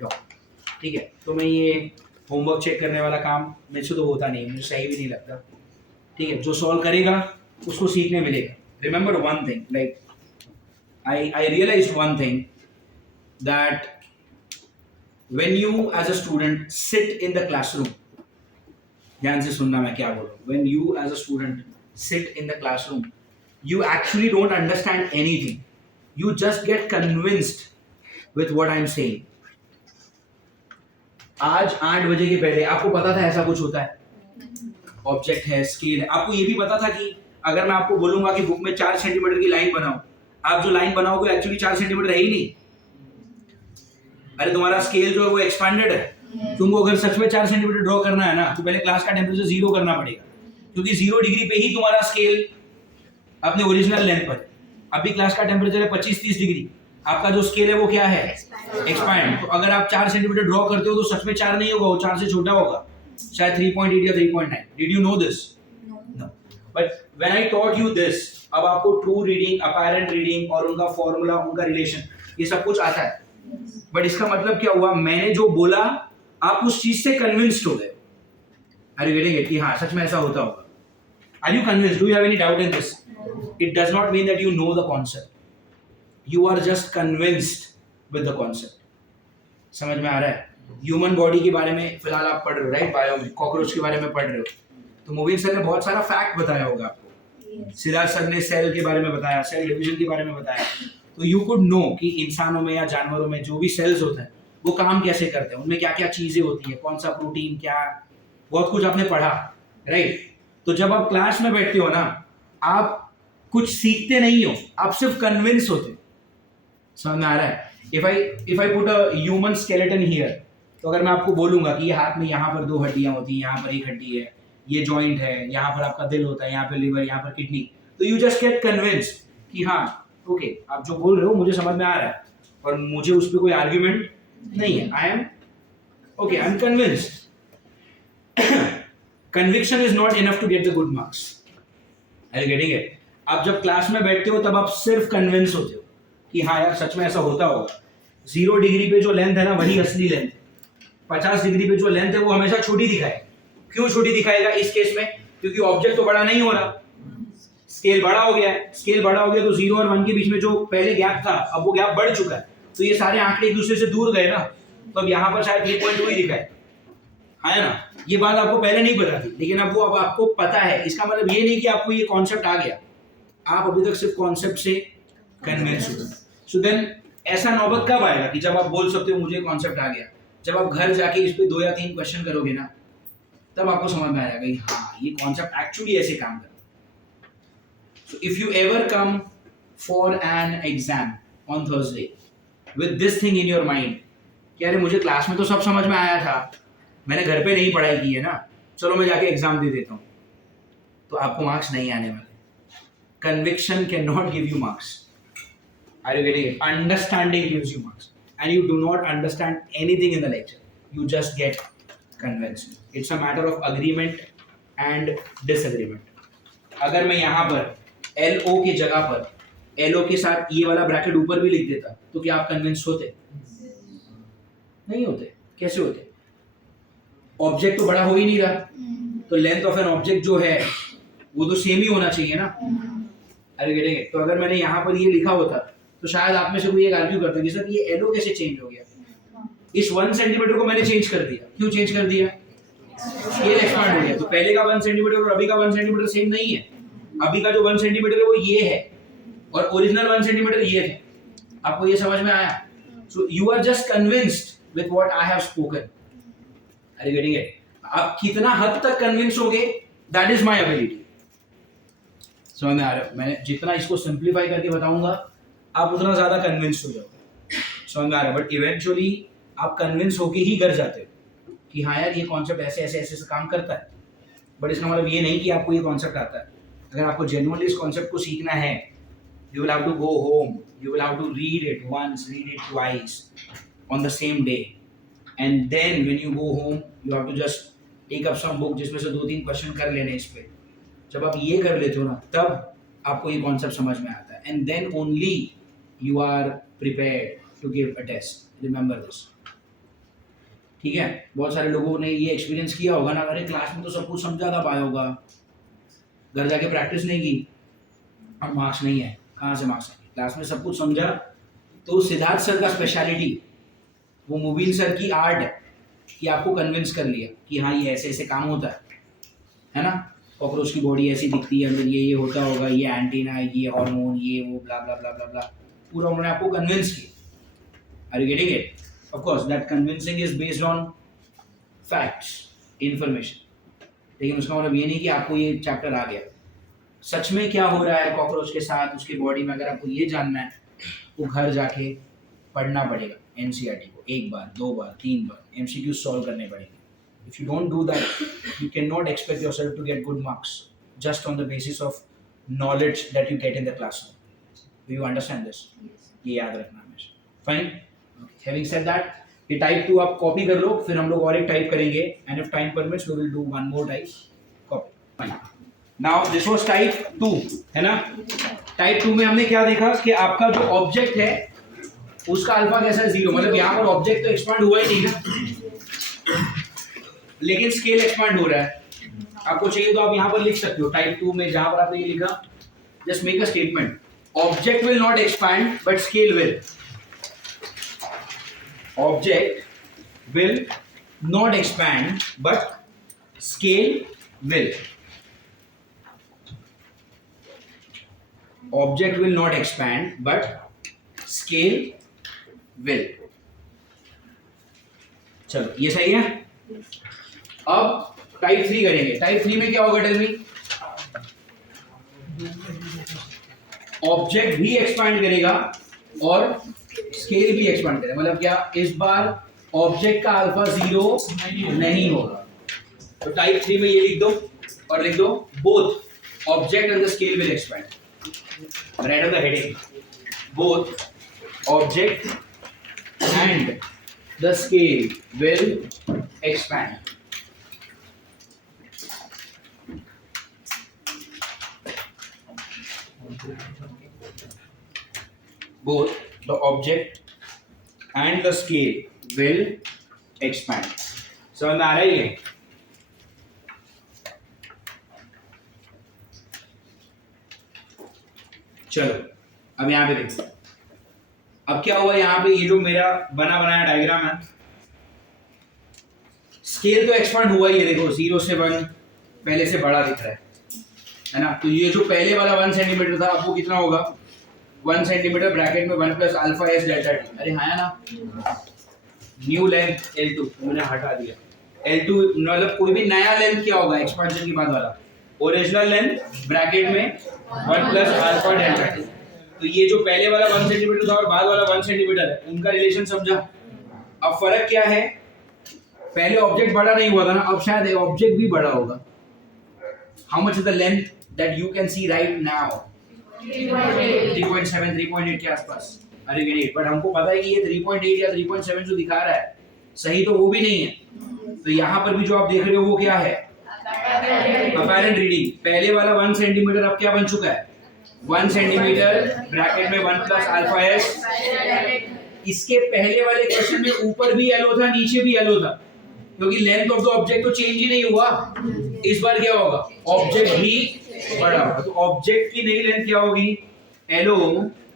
डॉक्टर ठीक है तो मैं ये होमवर्क चेक करने वाला काम मेरे से तो होता नहीं मुझे सही भी नहीं लगता ठीक है जो सॉल्व करेगा उसको सीखने मिलेगा remember one thing like I realised one thing that when you as a student sit in the classroom ध्यान से सुनना मैं क्या बोल रहा हूँ when you as a student sit in the classroom you actually don't understand anything. You just get convinced with what I'm saying. आज 8 बजे के पहले आपको पता था ऐसा कुछ होता है ऑब्जेक्ट है स्केल है आपको ये भी पता था कि अगर मैं आपको बोलूंगा कि बुक में 4 सेंटीमीटर की लाइन बनाओ आप जो लाइन बनाओगे एक्चुअली 4 सेंटीमीटर है ही नहीं अरे तुम्हारा स्केल जो है वो एक्सपांडेड है तुमको अगर सच में 4 सेंटीमीटर ड्रॉ करना है ना तो पहले क्लास का टेम्परेचर 0 करना पड़ेगा क्योंकि 0 डिग्री पे ही तुम्हारा स्केल अपने ओरिजिनल लेंथ पर अभी क्लास का टेम्परेचर है 25-30 डिग्री आपका जो स्केल है वो क्या है एक्सपांड तो अगर आप 4 सेंटीमीटर ड्रॉ करते हो तो सच में 4 नहीं होगा वो 4 से छोटा होगा शायद 3.8 या 3.9 did you know this no but when I taught you this अब आपको ट्रू रीडिंग अपैरेंट रीडिंग और उनका फॉर्मूला उनका रिलेशन ये सब कुछ आता है बट इसका मतलब क्या हुआ मैंने जो बोला आप उस चीज से कन्विंस्ड हो गए आर यू गेटिंग इट कि हाँ सच में ऐसा होता होगा? Are you convinced? Do you have any doubt in this? It does not mean that you know the concept, you are just convinced with the concept. समझ में आ रहा है? ह्यूमन बॉडी के बारे में फिलहाल आप पढ़ रहे हो राइट, बायो में कॉकरोच के बारे में पढ़ रहे हो, तो मोबिन सर ने बहुत सारा फैक्ट बताया होगा आपको। सिद्धार्थ सर ने सेल के बारे में बताया, सेल डिवीजन के बारे में बताया, तो यू कुड नो कि इंसानों में या जानवरों में जो भी सेल्स होते हैं वो काम कैसे करते हैं, उनमें क्या क्या चीजें होती है, कौन सा प्रोटीन क्या, बहुत कुछ आपने पढ़ा राइट। तो जब आप क्लास में बैठते हो ना, आप कुछ सीखते नहीं हो, आप सिर्फ कन्विंस होते हो। समझ में आ रहा है? If I put a human skeleton here, तो अगर मैं आपको बोलूंगा कि ये हाथ में यहाँ पर 2 हड्डियां होती हैं, यहाँ पर 1 हड्डी है, ये जॉइंट है, यहाँ पर आपका दिल होता है, यहाँ पर लिवर, यहाँ पर किडनी, तो यू जस्ट गेट कन्विंस्ड कि हाँ ओके आप जो बोल रहे हो मुझे समझ में आ रहा है और मुझे उस पर कोई आर्ग्यूमेंट नहीं है। I am convinced. Conviction is not enough to get the good marks. Are you getting it? आप जब क्लास में बैठते हो तब आप सिर्फ कन्विंस होते हो कि हाँ यार सच में ऐसा होता होगा। 0 डिग्री पे जो लेंथ है ना वही असली लेंथ, 50 डिग्री पे जो लेंथ है वो हमेशा छोटी दिखाएगा। क्यों छोटी दिखाएगा इस केस में? क्योंकि ऑब्जेक्ट तो बड़ा नहीं हो रहा, स्केल बड़ा हो गया है। स्केल बड़ा हो गया तो 0 और 1 के बीच में जो पहले गैप था अब वो गैप बढ़ चुका है, तो ये सारे आंकड़े एक दूसरे से दूर गए ना, तो अब यहाँ पर शायद 3.2 ही दिखाए, है ना? ये बात आपको पहले नहीं पता थी, लेकिन अब वो अब आपको पता है। इसका मतलब ये नहीं कि आपको ये कॉन्सेप्ट आ गया, आप अभी तक सिर्फ कॉन्सेप्ट से कन्विंस हो। सो देन ऐसा नौबत कब आएगा कि जब आप बोल सकते हो मुझे कॉन्सेप्ट आ गया? जब आप घर जाके इस पे 2 या 3 क्वेश्चन करोगे ना, तब आपको समझ में आएगा कि हाँ ये कॉन्सेप्ट एक्चुअली ऐसे काम करता है। So if you ever come for an exam on Thursday with this thing in your mind कि अरे मुझे क्लास में तो सब समझ में आया था, मैंने घर पे नहीं पढ़ाई की है ना, चलो मैं जाके एग्जाम दे देता हूँ, तो आपको मार्क्स नहीं आने वाले। Conviction can not give you marks. Are you getting it? Understanding gives you marks and you do not understand anything in the lecture, you just get convinced. It's a matter of agreement and disagreement. अगर मैं यहाँ पर LO के जगह पर LO के साथ ये वाला ब्रैकेट ऊपर भी लिख देता तो क्या आप कन्विंस होते? नहीं होते। कैसे होते? ऑब्जेक्ट तो बड़ा हो ही नहीं रहा, तो लेंथ ऑफ एन ऑब्जेक्ट जो है वो तो सेम ही होना चाहिए ना। अरे गेटिंग इट? तो अगर मैंने यहाँ पर ये लिखा होता तो शायद आप में से कोई एक आर्ग्यू करता कि सर ये LO कैसे चेंज हो गया? इस 1 सेंटीमीटर को मैंने चेंज कर दिया। क्यों चेंज कर दिया? स्केल एक्सपांड हो गया। तो पहले का 1 सेंटीमीटर और अभी का 1 सेंटीमीटर सेम नहीं है। अभी का जो 1 सेंटीमीटर है वो ये है और ओरिजिनल 1 सेंटीमीटर ये है। आपको ये समझ में आया? So you are just convinced with what I have spoken. Are you getting it? आप कितना हद तक कन्विंस होगे, दैट इज माय एबिलिटी। समझ में आ रहा है? मैंने जितना इसको सिंप्लीफाई करके बताऊंगा आप उतना ज्यादा कन्विंस हो जाओगे। समझ में आ रहा है? बट इवेंचुअली आप कन्विंस होके ही घर जाते हो कि हाँ यार ये कॉन्सेप्ट ऐसे ऐसे ऐसे से काम करता है। बट इसका मतलब ये नहीं कि आपको ये कॉन्सेप्ट आता है। अगर आपको जेन्युइनली इस कॉन्सेप्ट को सीखना है, you will have to go home, you will have to read it once, read it twice on the same day, and then when you go home you have to just take up some book जिसमें से 2-3 क्वेश्चन कर लेने इस पे। जब आप ये कर लेते हो ना, तब आपको ये कॉन्सेप्ट समझ में आता है, and then only you are prepared to give a test. Remember this. ठीक है? बहुत सारे लोगों ने ये एक्सपीरियंस किया होगा ना, अरे क्लास में तो सब कुछ समझा था पाया होगा, घर जाके प्रैक्टिस नहीं की और मार्क्स नहीं है। कहाँ से मार्क्स आएंगे? क्लास में सब कुछ समझा। तो सिद्धार्थ सर का स्पेशलिटी, वो मुबीन सर की आर्ट है कि आपको कन्विंस कर लिया कि हाँ ये ऐसे ऐसे काम होता है ना? कॉकरोच की बॉडी ऐसी दिखती है, अंदर ये होता होगा, ये एंटीना, ये हार्मोन, ये वो ब्ला ब्ला ब्ला ब्ला ब्ला, पूरा उन्होंने आपको कन्विंस किया। Are you getting it? Of course that convincing is based on facts, information. लेकिन उसका मतलब ये नहीं कि आपको ये चैप्टर आ गया। सच में क्या हो रहा है कॉकरोच के साथ, उसकी बॉडी में, अगर आपको ये जानना है तो घर जाके पढ़ना पड़ेगा NCERT को 1 बार, 2 बार, 3 बार, MCQ सॉल्व करने पड़ेंगे। If you don't do that, you cannot expect yourself to get good marks just on the basis of knowledge that you get in the classroom. Do you understand this? Yes. ये याद रखना हमेशा। Fine. Okay. Having said that, ये टाइप 2 आप कॉपी कर लो, फिर हम लोग और एक टाइप करेंगे, and if time permits, we will do one more type. Copy. Fine. Now this was type 2, है ना? टाइप 2 में हमने क्या देखा कि आपका जो ऑब्जेक्ट है उसका अल्फा कैसा है? 0। मतलब यहाँ पर ऑब्जेक्ट तो एक्सपांड हुआ ही नहीं ना, लेकिन स्केल एक्सपांड हो रहा है। आपको चाहिए तो आप यहाँ पर लिख सकते हो टाइप 2 में, जहां पर आपने ये लिखा, just make a statement, object will not expand but scale will, object will not expand but scale will, object will not expand but scale will. चलो ये सही है। अब टाइप 3 करेंगे। टाइप 3 में क्या होगा, टेल मी? ऑब्जेक्ट भी एक्सपैंड करेगा और स्केल भी एक्सपैंड करेगा। मतलब क्या, इस बार ऑब्जेक्ट का अल्फा 0 नहीं होगा। तो टाइप 3 में ये लिख दो और लिख दो both object and the scale will expand. Right on the heading, both object and the scale will expand. Both the object and the scale will expand. समझ में आ रहा है ये? चलो अब यहाँ पे देखो। अब क्या हुआ यहाँ पे, ये जो मेरा बना बनाया डायग्राम है, स्केल तो एक्सपांड हुआ ही है। देखो 0 से 1 पहले से बड़ा दिख रहा है ना। तो ये जो पहले वाला 1 सेंटीमीटर था, अब वो कितना होगा, 1 सेंटीमीटर ब्रैकेट में 1 plus alpha S delta T. अरे हाँ ना, न्यू लेंथ L2 मैंने हटा दिया। L2 मतलब कोई भी नया लेंथ क्या होगा एक्सपांशन के बाद वाला, ओरिजिनल लेंथ ब्रैकेट में 1 प्लस अल्फा डेल्टा टी। तो ये जो पहले वाला 1 सेंटीमीटर था और बाद वाला 1 सेंटीमीटर है, उनका रिलेशन समझा। अब फर्क क्या है, पहले ऑब्जेक्ट बड़ा नहीं हुआ था ना, अब शायद ऑब्जेक्ट भी बड़ा होगा। How much is the length that you can see right now? 3.7 3.8 के आसपास। अरे ग्रेट, बट हमको पता है कि ये 3.8 या 3.7 जो दिखा रहा है, सही तो वो भी नहीं है। तो यहाँ पर भी जो आप देख रहे हो वो क्या है, अपैरेंट रीडिंग। पहले वाला 1 सेंटीमीटर अब क्या बन चुका है, 1 सेंटीमीटर ब्रैकेट में 1 प्लस अल्फा एस। इसके पहले वाले क्वेश्चन में ऊपर भी येलो था, नीचे भी येलो था, क्योंकि लेंथ ऑफ द ऑब्जेक्ट तो चेंज ही नहीं हुआ। इस बार क्या होगा, ऑब्जेक्ट भी बड़ा होगा। तो ऑब्जेक्ट की नई लेंथ क्या होगी, एलो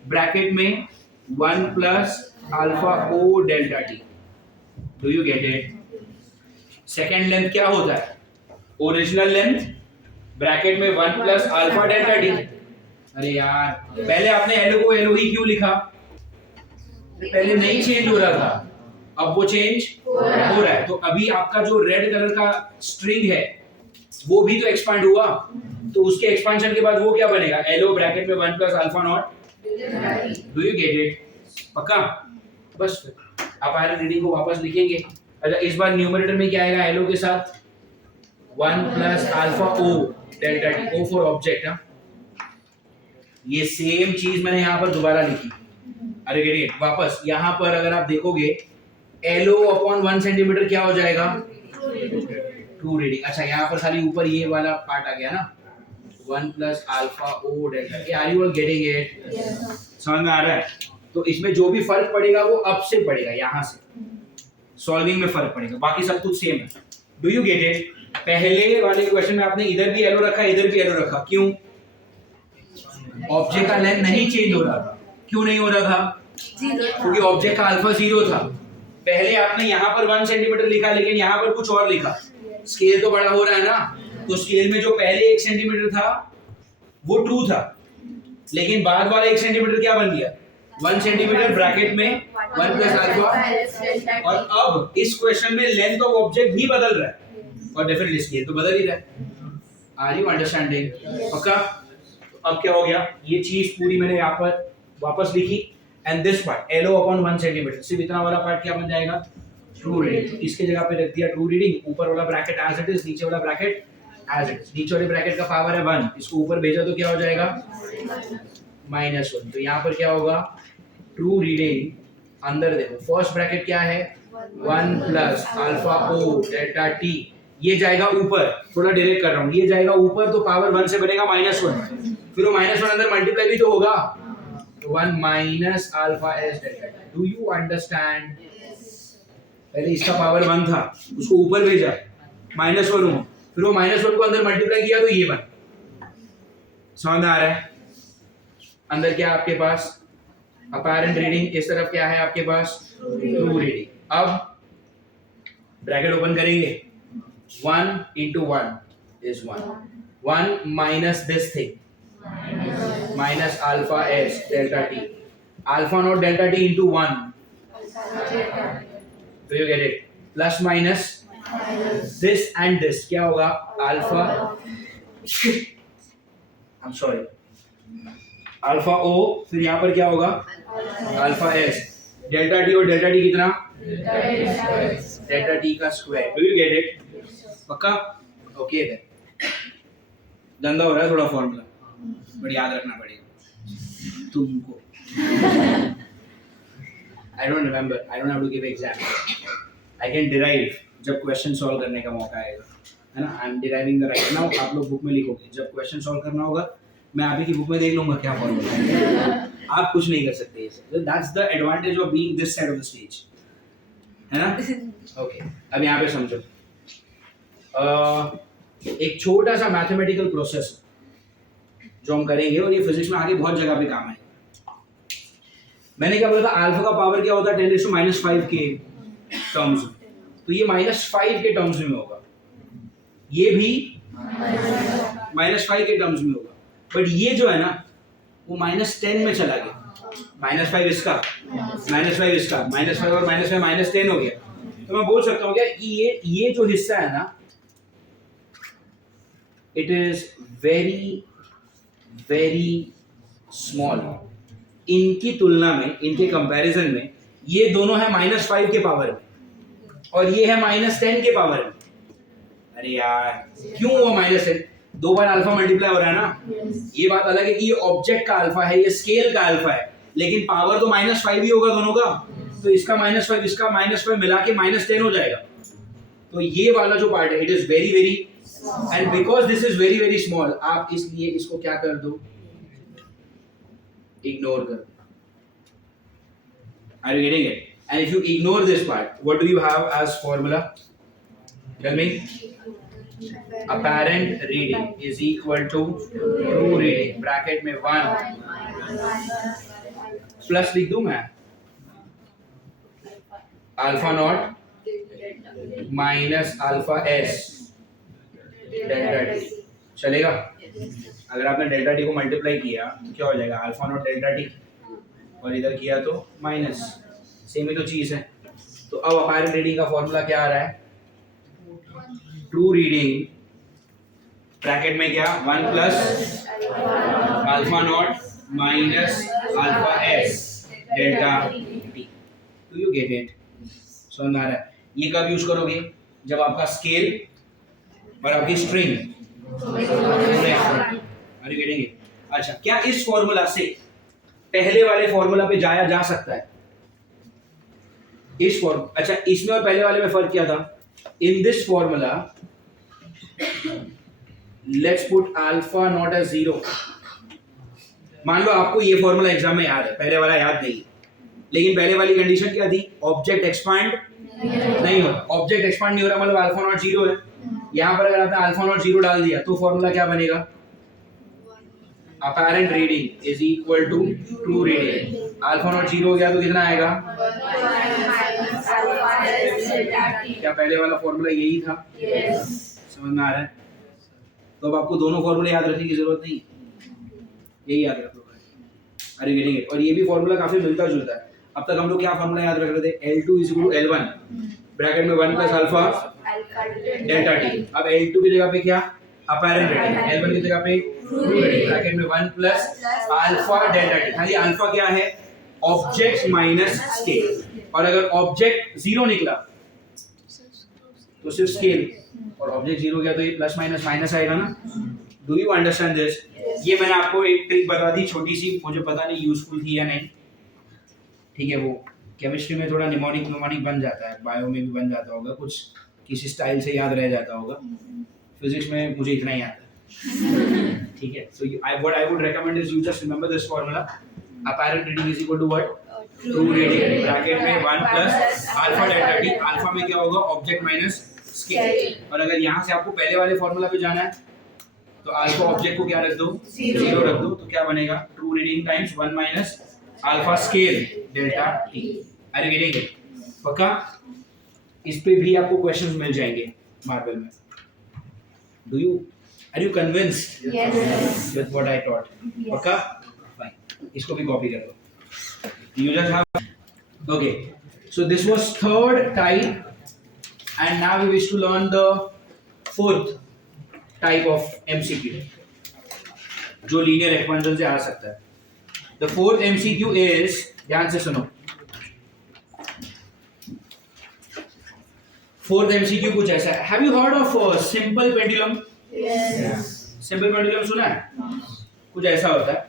ब्रैकेट में 1 plus alpha O delta T. Do you get it? Second length क्या होता है, ओरिजिनल लेंथ ब्रैकेट में 1 प्लस अल्फा डेल्टा टी। अरे यार, पहले आपने एलो को एलो ही क्यों लिखा, पहले नहीं चेंज हो रहा था, अब वो चेंज हो रहा है। तो अभी आपका जो रेड कलर का स्ट्रिंग है वो भी तो एक्सपांड हुआ, तो उसके एक्सपांशन के बाद वो क्या बनेगा, एलो ब्रैकेट में 1 plus alpha not. Do you get it? पक्का? बस आप आयरन रीडिंग को वापस लिखेंगे। अच्छा, इस बार न्यूमरेटर में क्या आएगा, एलो के साथ 1 plus alpha O delta T, O for object. ये सेम चीज मैंने यहाँ पर दोबारा लिखी। अरे ग्रेट, वापस यहाँ पर अगर आप देखोगे एलो अपॉन 1 सेंटीमीटर क्या हो जाएगा, ट्रू रीडिंग। अच्छा, यहाँ पर खाली ऊपर ये वाला पार्ट आ गया ना, 1 plus alpha O delta. Are you all getting it? समझ में आ रहा है? तो इसमें जो भी फर्क पड़ेगा वो अब से पड़ेगा, यहाँ से सॉल्विंग में फर्क पड़ेगा, बाकी सब कुछ सेम है। Do you get it? पहले वाले क्वेश्चन में आपने इधर भी एलो रखा, इधर भी एलो रखा, क्यों? ऑब्जेक्ट का लेंथ नहीं चेंज हो रहा था। क्यों नहीं हो रहा था? क्योंकि ऑब्जेक्ट का अल्फा 0 था। पहले आपने यहाँ पर 1 सेंटीमीटर लिखा, लेकिन यहाँ पर कुछ और लिखा। स्केल तो बड़ा हो रहा है ना, तो स्केल में जो पहले 1 सेंटीमीटर था वो ट्रू था, लेकिन बाद वाला 1 सेंटीमीटर क्या बन गया, 1 सेंटीमीटर ब्रैकेट में 1 प्लस अल्फा। और अब इस क्वेश्चन में लेंथ ऑफ ऑब्जेक्ट भी बदल रहा है और डेफिनेटली स्केल तो बदल ही रहा है। Are you understanding? पक्का? अब क्या हो गया, ये चीज पूरी मैंने यहाँ पर वापस लिखी, and this part L O upon 1 centimetre, सिर्फ इतना वाला पार्ट क्या बन जाएगा, ट्रू रीडिंग। इसके जगह पे रख दिया ट्रू रीडिंग, ऊपर वाला ब्रैकेट एज इट इज, नीचे वाला ब्रैकेट एज इट इज। नीचे वाले ब्रैकेट का पावर है 1, इसको ऊपर भेजा तो क्या हो जाएगा, -1। तो यहाँ पर क्या होगा, ट्रू रीडिंग। अंदर देखो फर्स्ट ब्रैकेट क्या है, 1 plus alpha O delta T. ये जाएगा ऊपर, थोड़ा डायरेक्ट कर रहा हूँ, ये जाएगा ऊपर तो पावर 1 से बनेगा -1, फिर वो -1 अंदर मल्टीप्लाई भी तो होगा, 1 minus alpha S delta. Do you understand? पहले इसका पावर 1 था, उसको ऊपर भेजा -1 हो, फिर वो -1 को अंदर मल्टीप्लाई किया तो ये बन, समझ में आ रहा है? अंदर क्या है आपके पास? अपैरेंट रीडिंग, इस तरफ क्या है आपके पास? True reading. अब ब्रैकेट ओपन करेंगे, 1 into 1 is 1, 1 minus this thing minus alpha s delta t, alpha not delta t into 1, do you get it? Plus minus this and this क्या होगा? alpha I'm sorry, alpha o, फिर यहाँ पर क्या होगा? alpha s, delta t और delta t कितना? delta t का square, do you get it? पक्का? ओके देन, गंदा हो रहा है थोड़ा फॉर्मूला, बट याद रखना पड़ेगा तुमको। I don't remember, I don't have to give example, I can derive जब क्वेश्चन सॉल्व करने का मौका आएगा, है ना? I am deriving the right now, आप लोग बुक में लिखोगे, जब क्वेश्चन सॉल्व करना होगा मैं आप ही की बुक में देख लूंगा क्या फॉर्मूला है, आप कुछ नहीं कर सकते इसे। That's the advantage of being this side of the stage, है ना? ओके, अब यहाँ पे समझो, एक छोटा सा मैथमेटिकल प्रोसेस जो हम करेंगे और ये फिजिक्स में आगे बहुत जगह पे काम आएगा। मैंने क्या बोला था? अल्फा का पावर क्या होता है? 10⁻⁵ के टर्म्स में, तो ये -5 के टर्म्स में होगा, ये भी -5 के टर्म्स में होगा, बट ये जो है ना वो -10 में चला गया, -5 इसका, -5 इसका, -5 और -5 -10 हो गया। तो मैं बोल सकता हूँ क्या कि ये जो हिस्सा है ना, it is very very small, इनकी तुलना में, इनके कंपैरिजन में ये दोनों है -5 के पावर में और ये है -10 के पावर में। अरे यार क्यों वो -10? 2 बार अल्फा मल्टीप्लाई हो रहा है ना, ये बात अलग है कि ये ऑब्जेक्ट का अल्फा है, ये स्केल का अल्फा है, लेकिन पावर तो -5 ही होगा दोनों का, तो इसका -5 इसका -5 मिला के -10 हो जाएगा। तो ये वाला जो पार्ट है, it is very very, and because this is very very small, आप इसलिए इसको क्या कर दो? इग्नोर कर दो। Are you getting it? And if you ignore this part, what do you have as formula? Tell me. Apparent reading is equal to true reading, bracket में 1 प्लस लिख दूं मैं, alpha not minus alpha S delta T, चलेगा? अगर आपने डेल्टा टी को मल्टीप्लाई किया तो क्या हो जाएगा? अल्फा नॉट डेल्टा टी, और इधर किया तो माइनस, सेम ही तो चीज है। तो अब अपैरेंट रीडिंग का फॉर्मूला क्या आ रहा है? ट्रू रीडिंग ब्रैकेट में क्या? 1 plus alpha not minus alpha S delta T. Do you get it? समझ में आ रहा है? ये कब यूज करोगे? जब आपका स्केल और आपकी string, are you getting it? अच्छा, क्या इस फॉर्मूला से पहले वाले फॉर्मूला पे जाया जा सकता है? इस फॉर्म, अच्छा, इसमें और पहले वाले में फर्क क्या था? In this formula let's put alpha naught as 0। मान लो आपको ये फॉर्मूला एग्जाम में याद है, पहले वाला याद नहीं, लेकिन पहले वाली कंडीशन क्या थी? ऑब्जेक्ट एक्सपांड नहीं हो रहा, ऑब्जेक्ट एक्सपांड नहीं हो रहा, मतलब अल्फा नॉट 0 है। यहाँ पर अगर आपने अल्फा नॉट 0 डाल दिया तो फॉर्मूला क्या बनेगा? Apparent reading is equal to true reading. Alpha naught 0 हो गया तो कितना आएगा? क्या पहले वाला फॉर्मूला यही था? समझ में आ रहा है? तो अब आपको दोनों फॉर्मूले याद रखने की जरूरत नहीं, यही याद रख लो। अरे गेटिंग इट? और ये भी फॉर्मूला काफी मिलता जुलता है। अब तक हम लोग क्या फॉर्मूला याद रख रहे थे? L2 is equal to L1 bracket में 1 प्लस अल्फा डेल्टा टी। अब L2 की जगह पे क्या? Apparent reading. L1 की जगह पे ट्रू रीडिंग ब्रैकेट में 1 प्लस अल्फा डेल्टा टी। खाली अल्फा क्या है? ऑब्जेक्ट माइनस स्केल, और अगर ऑब्जेक्ट 0 निकला तो सिर्फ स्केल, और ऑब्जेक्ट 0 गया तो ये प्लस माइनस माइनस आएगा ना। Do you understand this? ये मैंने आपको एक ट्रिक बता दी छोटी सी, मुझे पता नहीं यूजफुल थी या नहीं, ठीक है? वो केमिस्ट्री में थोड़ा निमोनिक बन जाता है, बायो में भी बन जाता होगा, कुछ किसी स्टाइल से याद रह जाता होगा, फिजिक्स में मुझे इतना ही आता है, ठीक है? So what I would recommend is you just remember this formula, apparent reading is equal to what? True reading bracket में 1 plus alpha delta T. Alpha में क्या होगा? Object minus scale. और अगर यहाँ से आपको पहले वाले फॉर्मूला पे जाना है तो अल्फा ऑब्जेक्ट को क्या रख दो, 0 रख दो, तो क्या बनेगा, true reading times 1 minus alpha scale delta T. अरे गिरेंगे पक्का, इस पे भी आपको क्वेश्चंस मिल जाएंगे मार्बल में। Do you are you convinced with what I taught? पक्का, फाइन, इसको भी कॉपी कर लो। You just have, okay, so this was third type and now we wish to learn the fourth type of MCQ जो लीनियर एक्सपेंशन से आ सकता है। The fourth MCQ is, ध्यान से सुनो, fourth MCQ कुछ ऐसा है। Have you heard of simple pendulum? Yes. Simple pendulum सुना है? कुछ ऐसा होता है,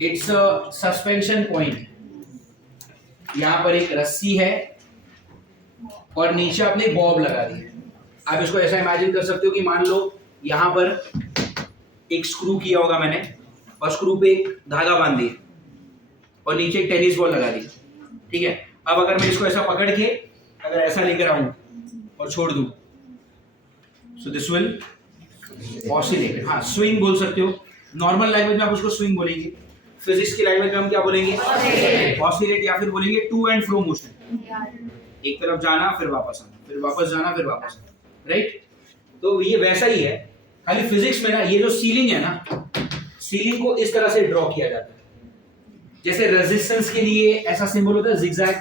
it's a suspension point। यहाँ पर एक रस्सी है और नीचे आपने बॉब लगा दी है। आप इसको ऐसा इमेजिन कर सकते हो कि मान लो यहाँ पर एक स्क्रू किया होगा मैंने और स्क्रू पे एक धागा बांध दिया और नीचे एक टेनिस बॉल लगा दी, ठीक है। अब अगर मैं इसको ऐसा पकड़ के अगर ऐसा लेकर आऊं और छोड़ दूं, सो दिस विल ऑसिलेट। हाँ, स्विंग बोल सकते हो, नॉर्मल लैंग्वेज में आप उसको स्विंग बोलेंगे, फिजिक्स की लैंग्वेज में हम क्या बोलेंगे, ऑसिलेट, या फिर बोलेंगे टू एंड फ्रो मोशन, एक तरफ जाना फिर वापस आना, फिर वापस जाना फिर वापस आना, राइट। तो ये वैसा ही है, खाली फिजिक्स में ना ये जो सीलिंग है ना, सीलिंग को इस तरह से ड्रॉ किया जाता है। जैसे रेजिस्टेंस के लिए ऐसा सिंबल होता है जिगजैग,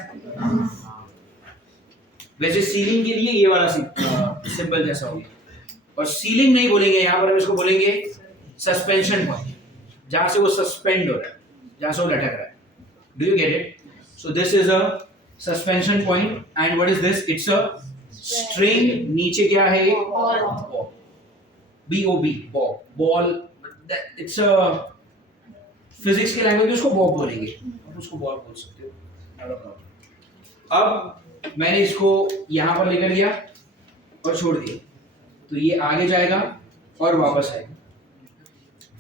वैसे सीलिंग के लिए ये वाला सिंबल जैसा हो गया। और सीलिंग नहीं बोलेंगे यहाँ पर, हम इसको बोलेंगे सस्पेंशन पॉइंट, जहां से वो सस्पेंड हो रहा है, जहां से वो लटक रहा है। Do you get it? So this is a suspension point and what is this? It's a string. नीचे क्या है ये? Bob, ball. It's a physics की लैंग्वेज में उसको बॉब बोलेंगे, आप उसको बॉल बोल सकते हो। अब मैंने इसको यहां पर लेकर गया और छोड़ दिया, तो ये आगे जाएगा और वापस आएगा,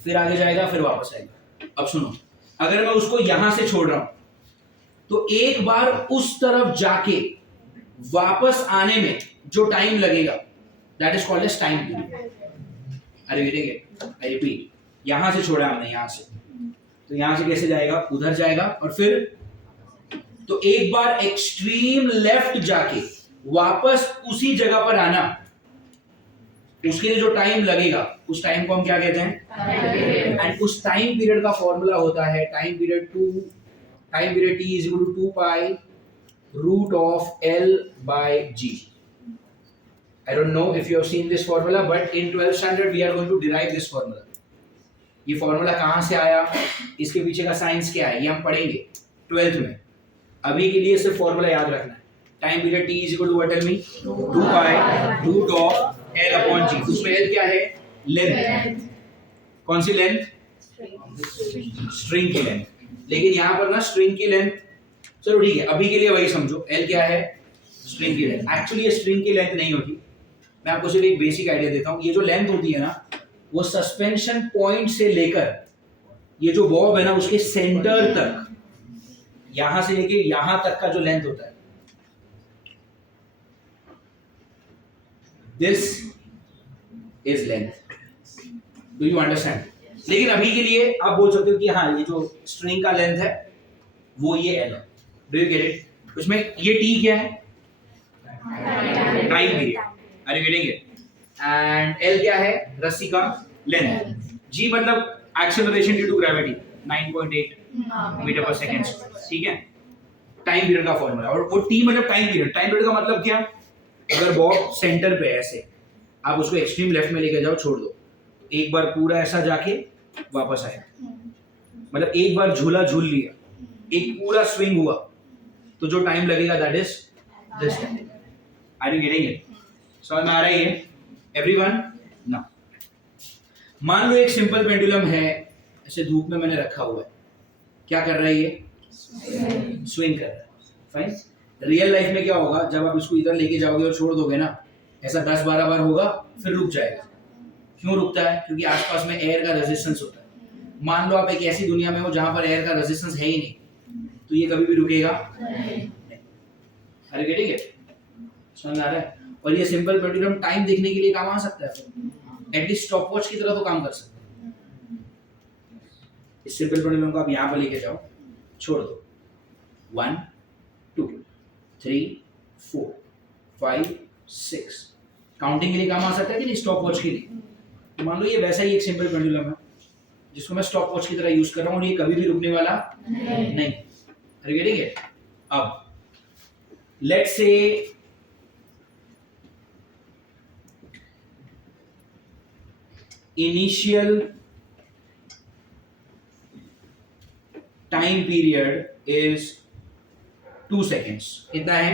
फिर आगे जाएगा फिर वापस आएगा। अब सुनो, अगर मैं उसको यहां से छोड़ रहा हूं तो एक बार उस तरफ जाके वापस आने में जो टाइम लगेगा that is called as time period. अरे आई रिपीट, यहां से छोड़ा हमने, यहां से, तो यहां से कैसे जाएगा, उधर जाएगा और फिर, तो एक बार एक्सट्रीम लेफ्ट जाके वापस उसी जगह पर आना, उसके लिए जो टाइम लगेगा उस टाइम को हम क्या कहते हैं? एंड उस टाइम पीरियड का फॉर्मूला होता है time period T is equal to 2 pi root of L by G. I don't know if you have seen this formula, but in 12th standard we are going to derive this formula. ये फॉर्मूला कहाँ से आया, इसके पीछे का साइंस क्या है, ये हम पढ़ेंगे 12th में। अभी के लिए सिर्फ फॉर्मूला याद रखना है। Time period T is equal to what, tell me? 2 pi root of L upon G। उसमें L क्या है? लेंथ। कौन सी लेंथ? स्ट्रिंग की लेंथ। लेकिन यहाँ पर ना स्ट्रिंग की लेंथ, चलो ठीक है, अभी के लिए वही समझो, L क्या है? स्ट्रिंग की लेंथ। एक्चुअली ये स्ट्रिंग की लेंथ नहीं होती, मैं आपको सिर्फ एक बेसिक आइडिया देता हूँ। ये जो लेंथ होती है ना, वो सस्पेंशन पॉइंट से लेकर ये जो बॉब है ना उसके सेंटर तक, यहां से लेके यहां तक का जो लेंथ होता है, this is length. Do you understand? लेकिन अभी के लिए आप बोल सकते हो कि हाँ, ये जो स्ट्रिंग का लेंथ है वो ये L है। Do you get it? उसमें ये T क्या है? Time period. Are you getting it? And L क्या है? रस्सी का लेंथ। G मतलब acceleration due to gravity 9.8 metre पर सेकंड, ठीक है, टाइम पीरियड का फॉर्मूला। और वो T मतलब टाइम पीरियड। टाइम पीरियड का मतलब क्या? अगर बॉब सेंटर पे ऐसे आप उसको एक्सट्रीम लेफ्ट में लेकर जाओ, छोड़ दो, एक बार पूरा ऐसा जाके वापस आया, मतलब एक बार झूला झूल लिया, एक पूरा स्विंग हुआ, तो जो टाइम लगेगा that is this time. Are you getting it? समझ में आ रही है एवरीवन? ना, मान लो एक सिंपल पेंडुलम है, ऐसे धूप में मैंने रखा हुआ है, क्या कर रहा है ये? स्विंग कर रहा है। फाइन। रियल लाइफ में क्या होगा, जब आप इसको इधर लेके जाओगे और छोड़ दोगे ना, ऐसा 10-12 बार होगा, फिर रुक जाएगा। क्यों रुकता है? क्योंकि आसपास में एयर का रेजिस्टेंस होता है। मान लो आप एक ऐसी दुनिया में हो जहां पर एयर का रेजिस्टेंस है ही नहीं, तो ये कभी भी रुकेगा नहीं। अरे गेटिंग इट? समझ में आ रहा है? और ये सिंपल पेंडुलम टाइम देखने के लिए काम आ सकता है, एटलीस्ट स्टॉप वॉच की तरह तो काम कर सकता है। इस सिंपल पेंडुलम को आप यहाँ पर लेके जाओ, छोड़ दो, 1 2 3 4 5 6 काउंटिंग के लिए काम आ सकता है कि नहीं, स्टॉप वॉच के लिए। तो मान लो ये वैसा ही एक सिंपल पेंडुलम है जिसको मैं स्टॉप वॉच की तरह यूज कर रहा हूँ और ये कभी भी रुकने वाला नहीं। Are you getting it? अब let's say initial time period is 2 seconds. कितना है?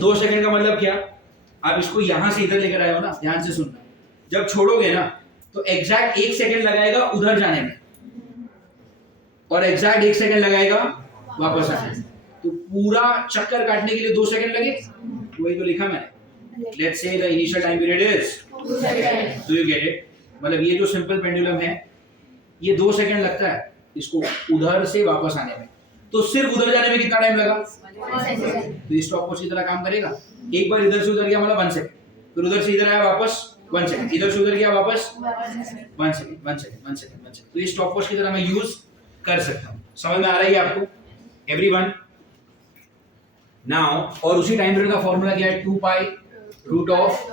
2 सेकंड का मतलब क्या? आप इसको यहां से इधर लेकर आए हो ना, ध्यान से सुनना। जब छोड़ोगे ना तो एग्जैक्ट 1 सेकंड लगाएगा उधर जाने में और एग्जैक्ट 1 सेकंड लगाएगा वापस आने में। तो पूरा चक्कर काटने के लिए 2 सेकंड लगे, वही तो लिखा मैंने। Let's say the initial time period is 2 seconds. Do you get it? मतलब ये जो सिंपल पेंडुलम है ये 2 सेकंड लगता है इसको उधर से वापस आने में। तो सिर्फ उधर जाने में कितना टाइम लगा? 1 second. तो ये स्टॉप वॉच की तरह काम करेगा। एक बार इधर से उधर गया मतलब 1 सेकंड, फिर उधर से इधर आया वापस 1 सेकंड, इधर से उधर गया वापस 1 सेकंड। तो ये स्टॉप वॉच की तरह मैं यूज कर सकता हूँ। समझ में आ रहा है आपको एवरीवन? नाउ और उसी टाइम पीरियड का फॉर्मूला क्या है? 2 pi root of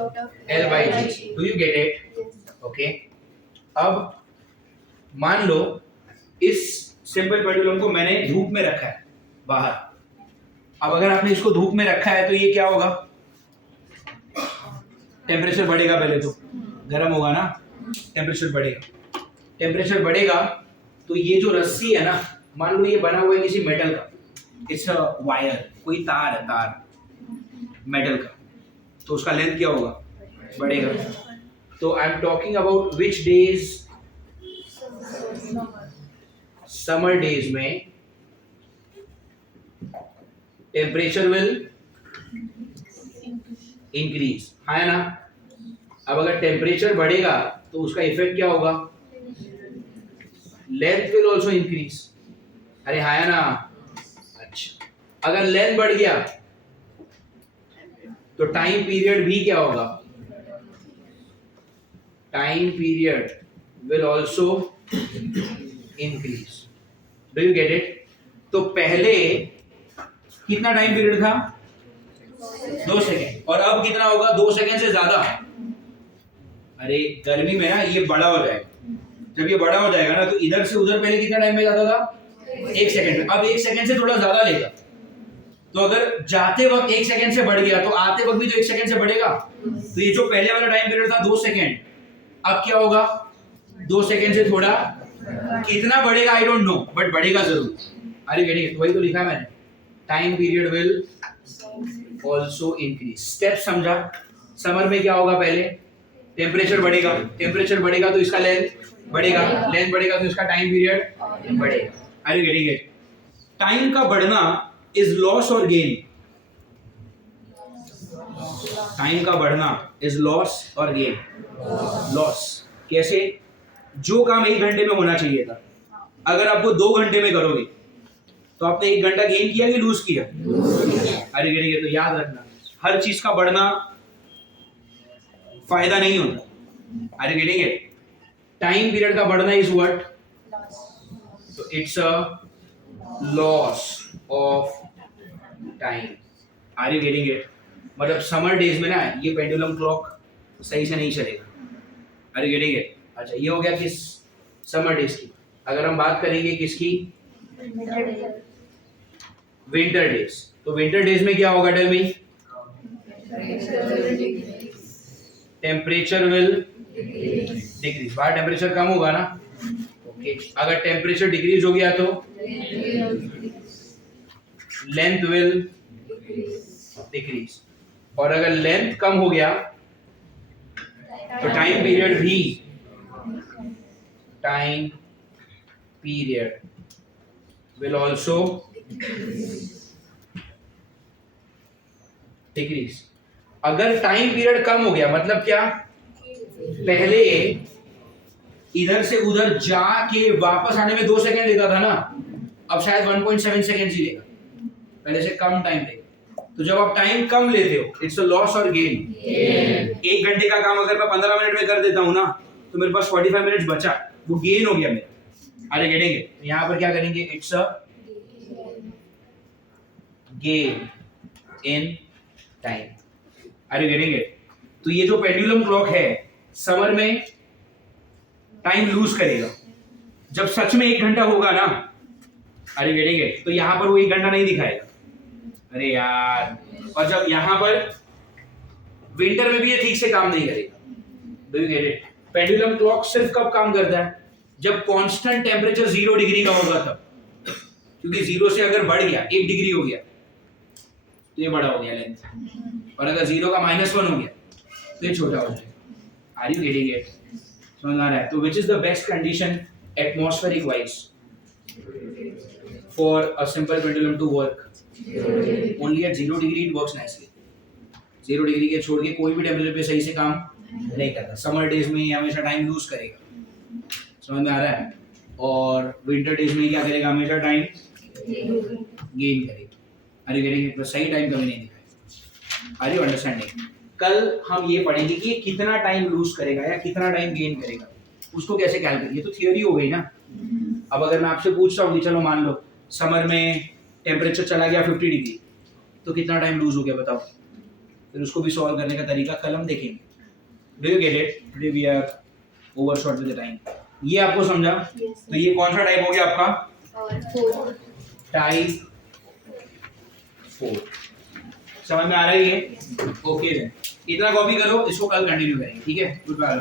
L by G. Do you get it? Okay. अब मान लो इस सिंपल पेंडुलम को मैंने धूप में रखा है बाहर। अब अगर आपने इसको धूप में रखा है तो ये क्या होगा? टेम्परेचर बढ़ेगा, पहले तो गर्म होगा ना, टेम्परेचर बढ़ेगा तो ये जो रस्सी है ना, मान लो ये बना हुआ है किसी मेटल का, इट्स अ वायर, कोई तार है, तार मेटल का, तो उसका लेंथ क्या होगा? बढ़ेगा। तो I am talking about which days? Summer days में टेम्परेचर विल इंक्रीज, है ना? अब अगर टेम्परेचर बढ़ेगा तो उसका इफेक्ट क्या होगा? Length will also increase. अरे हाँ ना? अच्छा, अगर लेंथ बढ़ गया तो टाइम पीरियड भी क्या होगा? Time period will also increase. Do you get it? तो पहले कितना टाइम पीरियड था? 2 सेकेंड, और अब कितना होगा? 2 सेकेंड से ज्यादा। अरे गर्मी में ना ये बड़ा हो जाएगा, जब ये बड़ा हो जाएगा ना तो इधर से उधर पहले कितना टाइम में जाता था? 1 सेकेंड में, अब 1 सेकेंड से थोड़ा ज्यादा लेगा। तो अगर जाते वक्त 1 सेकेंड से बढ़ गया तो आते वक्त भी तो 1 सेकेंड से बढ़ेगा। तो ये जो पहले वाला टाइम पीरियड था 2 सेकेंड, अब क्या होगा? 2 सेकेंड से थोड़ा, कितना बढ़ेगा आई डोंट नो, बट बढ़ेगा जरूर। अरे गेटिंग? वही तो लिखा है मैंने, time period will also increase. Step समझा? समर में क्या होगा? पहले टेम्परेचर बढ़ेगा तो इसका लेंथ बढ़ेगा तो इसका टाइम पीरियड बढ़ेगा। Are you getting it? Time का बढ़ना इज लॉस और गेन? टाइम का बढ़ना इज लॉस और गेन? लॉस कैसे? जो काम 1 घंटे में होना चाहिए था, अगर आप वो 2 घंटे में करोगे तो आपने 1 घंटा गेन किया कि लूज किया? अरे गेटिंग इट? तो याद रखना, हर चीज का बढ़ना फायदा नहीं होता। Are you getting it? Time period का बढ़ना इज व्हाट? तो it's a loss of time. Are you getting it? मतलब समर डेज में ना ये पेंडुलम क्लॉक सही से नहीं चलेगा। Are you getting it? अच्छा, ये हो गया किस? समर डेज की। अगर हम बात करेंगे किसकी? Winter days. तो विंटर डेज में क्या होगा? Tell me. Temperature will decrease. बाहर टेम्परेचर कम होगा ना? ओके। अगर टेम्परेचर डिक्रीज हो गया तो लेंथ विल डिक्रीज, और अगर लेंथ कम हो गया तो time period will also decrease. अगर टाइम पीरियड कम हो गया मतलब क्या? पहले इधर से उधर जाके वापस आने में 2 सेकंड लेता था ना, अब शायद 1.7 सेकंड ही लेगा, पहले से कम टाइम लेगा। तो जब आप टाइम कम लेते हो इट्स अ लॉस और गेन। 1 घंटे का काम अगर मैं 15 मिनट में कर देता हूँ ना तो मेरे पास 45 मिनट्स बचा, वो गेन हो गया मेरा। अरे गेटेंगे, यहाँ पर क्या करेंगे, it's a gain in time. अरे गेटेंगे, तो ये जो पेंडुलम क्लॉक है समर में टाइम लूज करेगा, जब सच में 1 घंटा होगा ना, अरे गेटेंगे, तो यहाँ पर वो 1 घंटा नहीं दिखाएगा। अरे यार, और जब यहाँ पर विंटर में भी ये ठीक से काम नहीं करेगा। Do you get it? Pendulum clock सिर्फ कब काम करता है, जब कांस्टेंट टेम्परेचर 0 डिग्री का होगा तब, क्योंकि 0 से अगर बढ़ गया 1 डिग्री हो गया तो ये बड़ा हो गया लेंथ, और अगर 0 का -1 हो गया तो ये छोटा हो जाएगा। Are you getting it? समझ आ रहा है? तो which is the best condition atmospheric wise for a simple pendulum to work? Only at 0 degree it works nicely. 0 degree के छोड़ के कोई भी टेम्परेचर पे सही से काम नहीं करता। समर डेज में ये हमेशा टाइम लूज करेगा, समझ में आ रहा है? और विंटर डेज में क्या करेगा, हमेशा टाइम गेन करेगा। अरे गेटिंग, सही टाइम कभी नहीं दिखाएगा। Are you understanding? कल हम ये पढ़ेंगे कि ये कितना टाइम लूज करेगा या कितना टाइम गेन करेगा, उसको कैसे कैलकुलेट। ये तो थियोरी हो गई ना। अब अगर मैं आपसे पूछता हूँ कि चलो मान लो समर में टेम्परेचर चला गया 50 डिग्री, तो कितना टाइम लूज हो गया बताओ। फिर उसको भी सॉल्व करने का तरीका कल हम देखेंगे। Do you get it? Today we are overshot with the time. ये आपको समझा? तो ये कौन सा टाइप हो गया आपका? टाइप 4। समझ में आ रहा है ये? ओके, इतना कॉपी करो, इसको कल कंटिन्यू करेंगे, ठीक है? Good bye.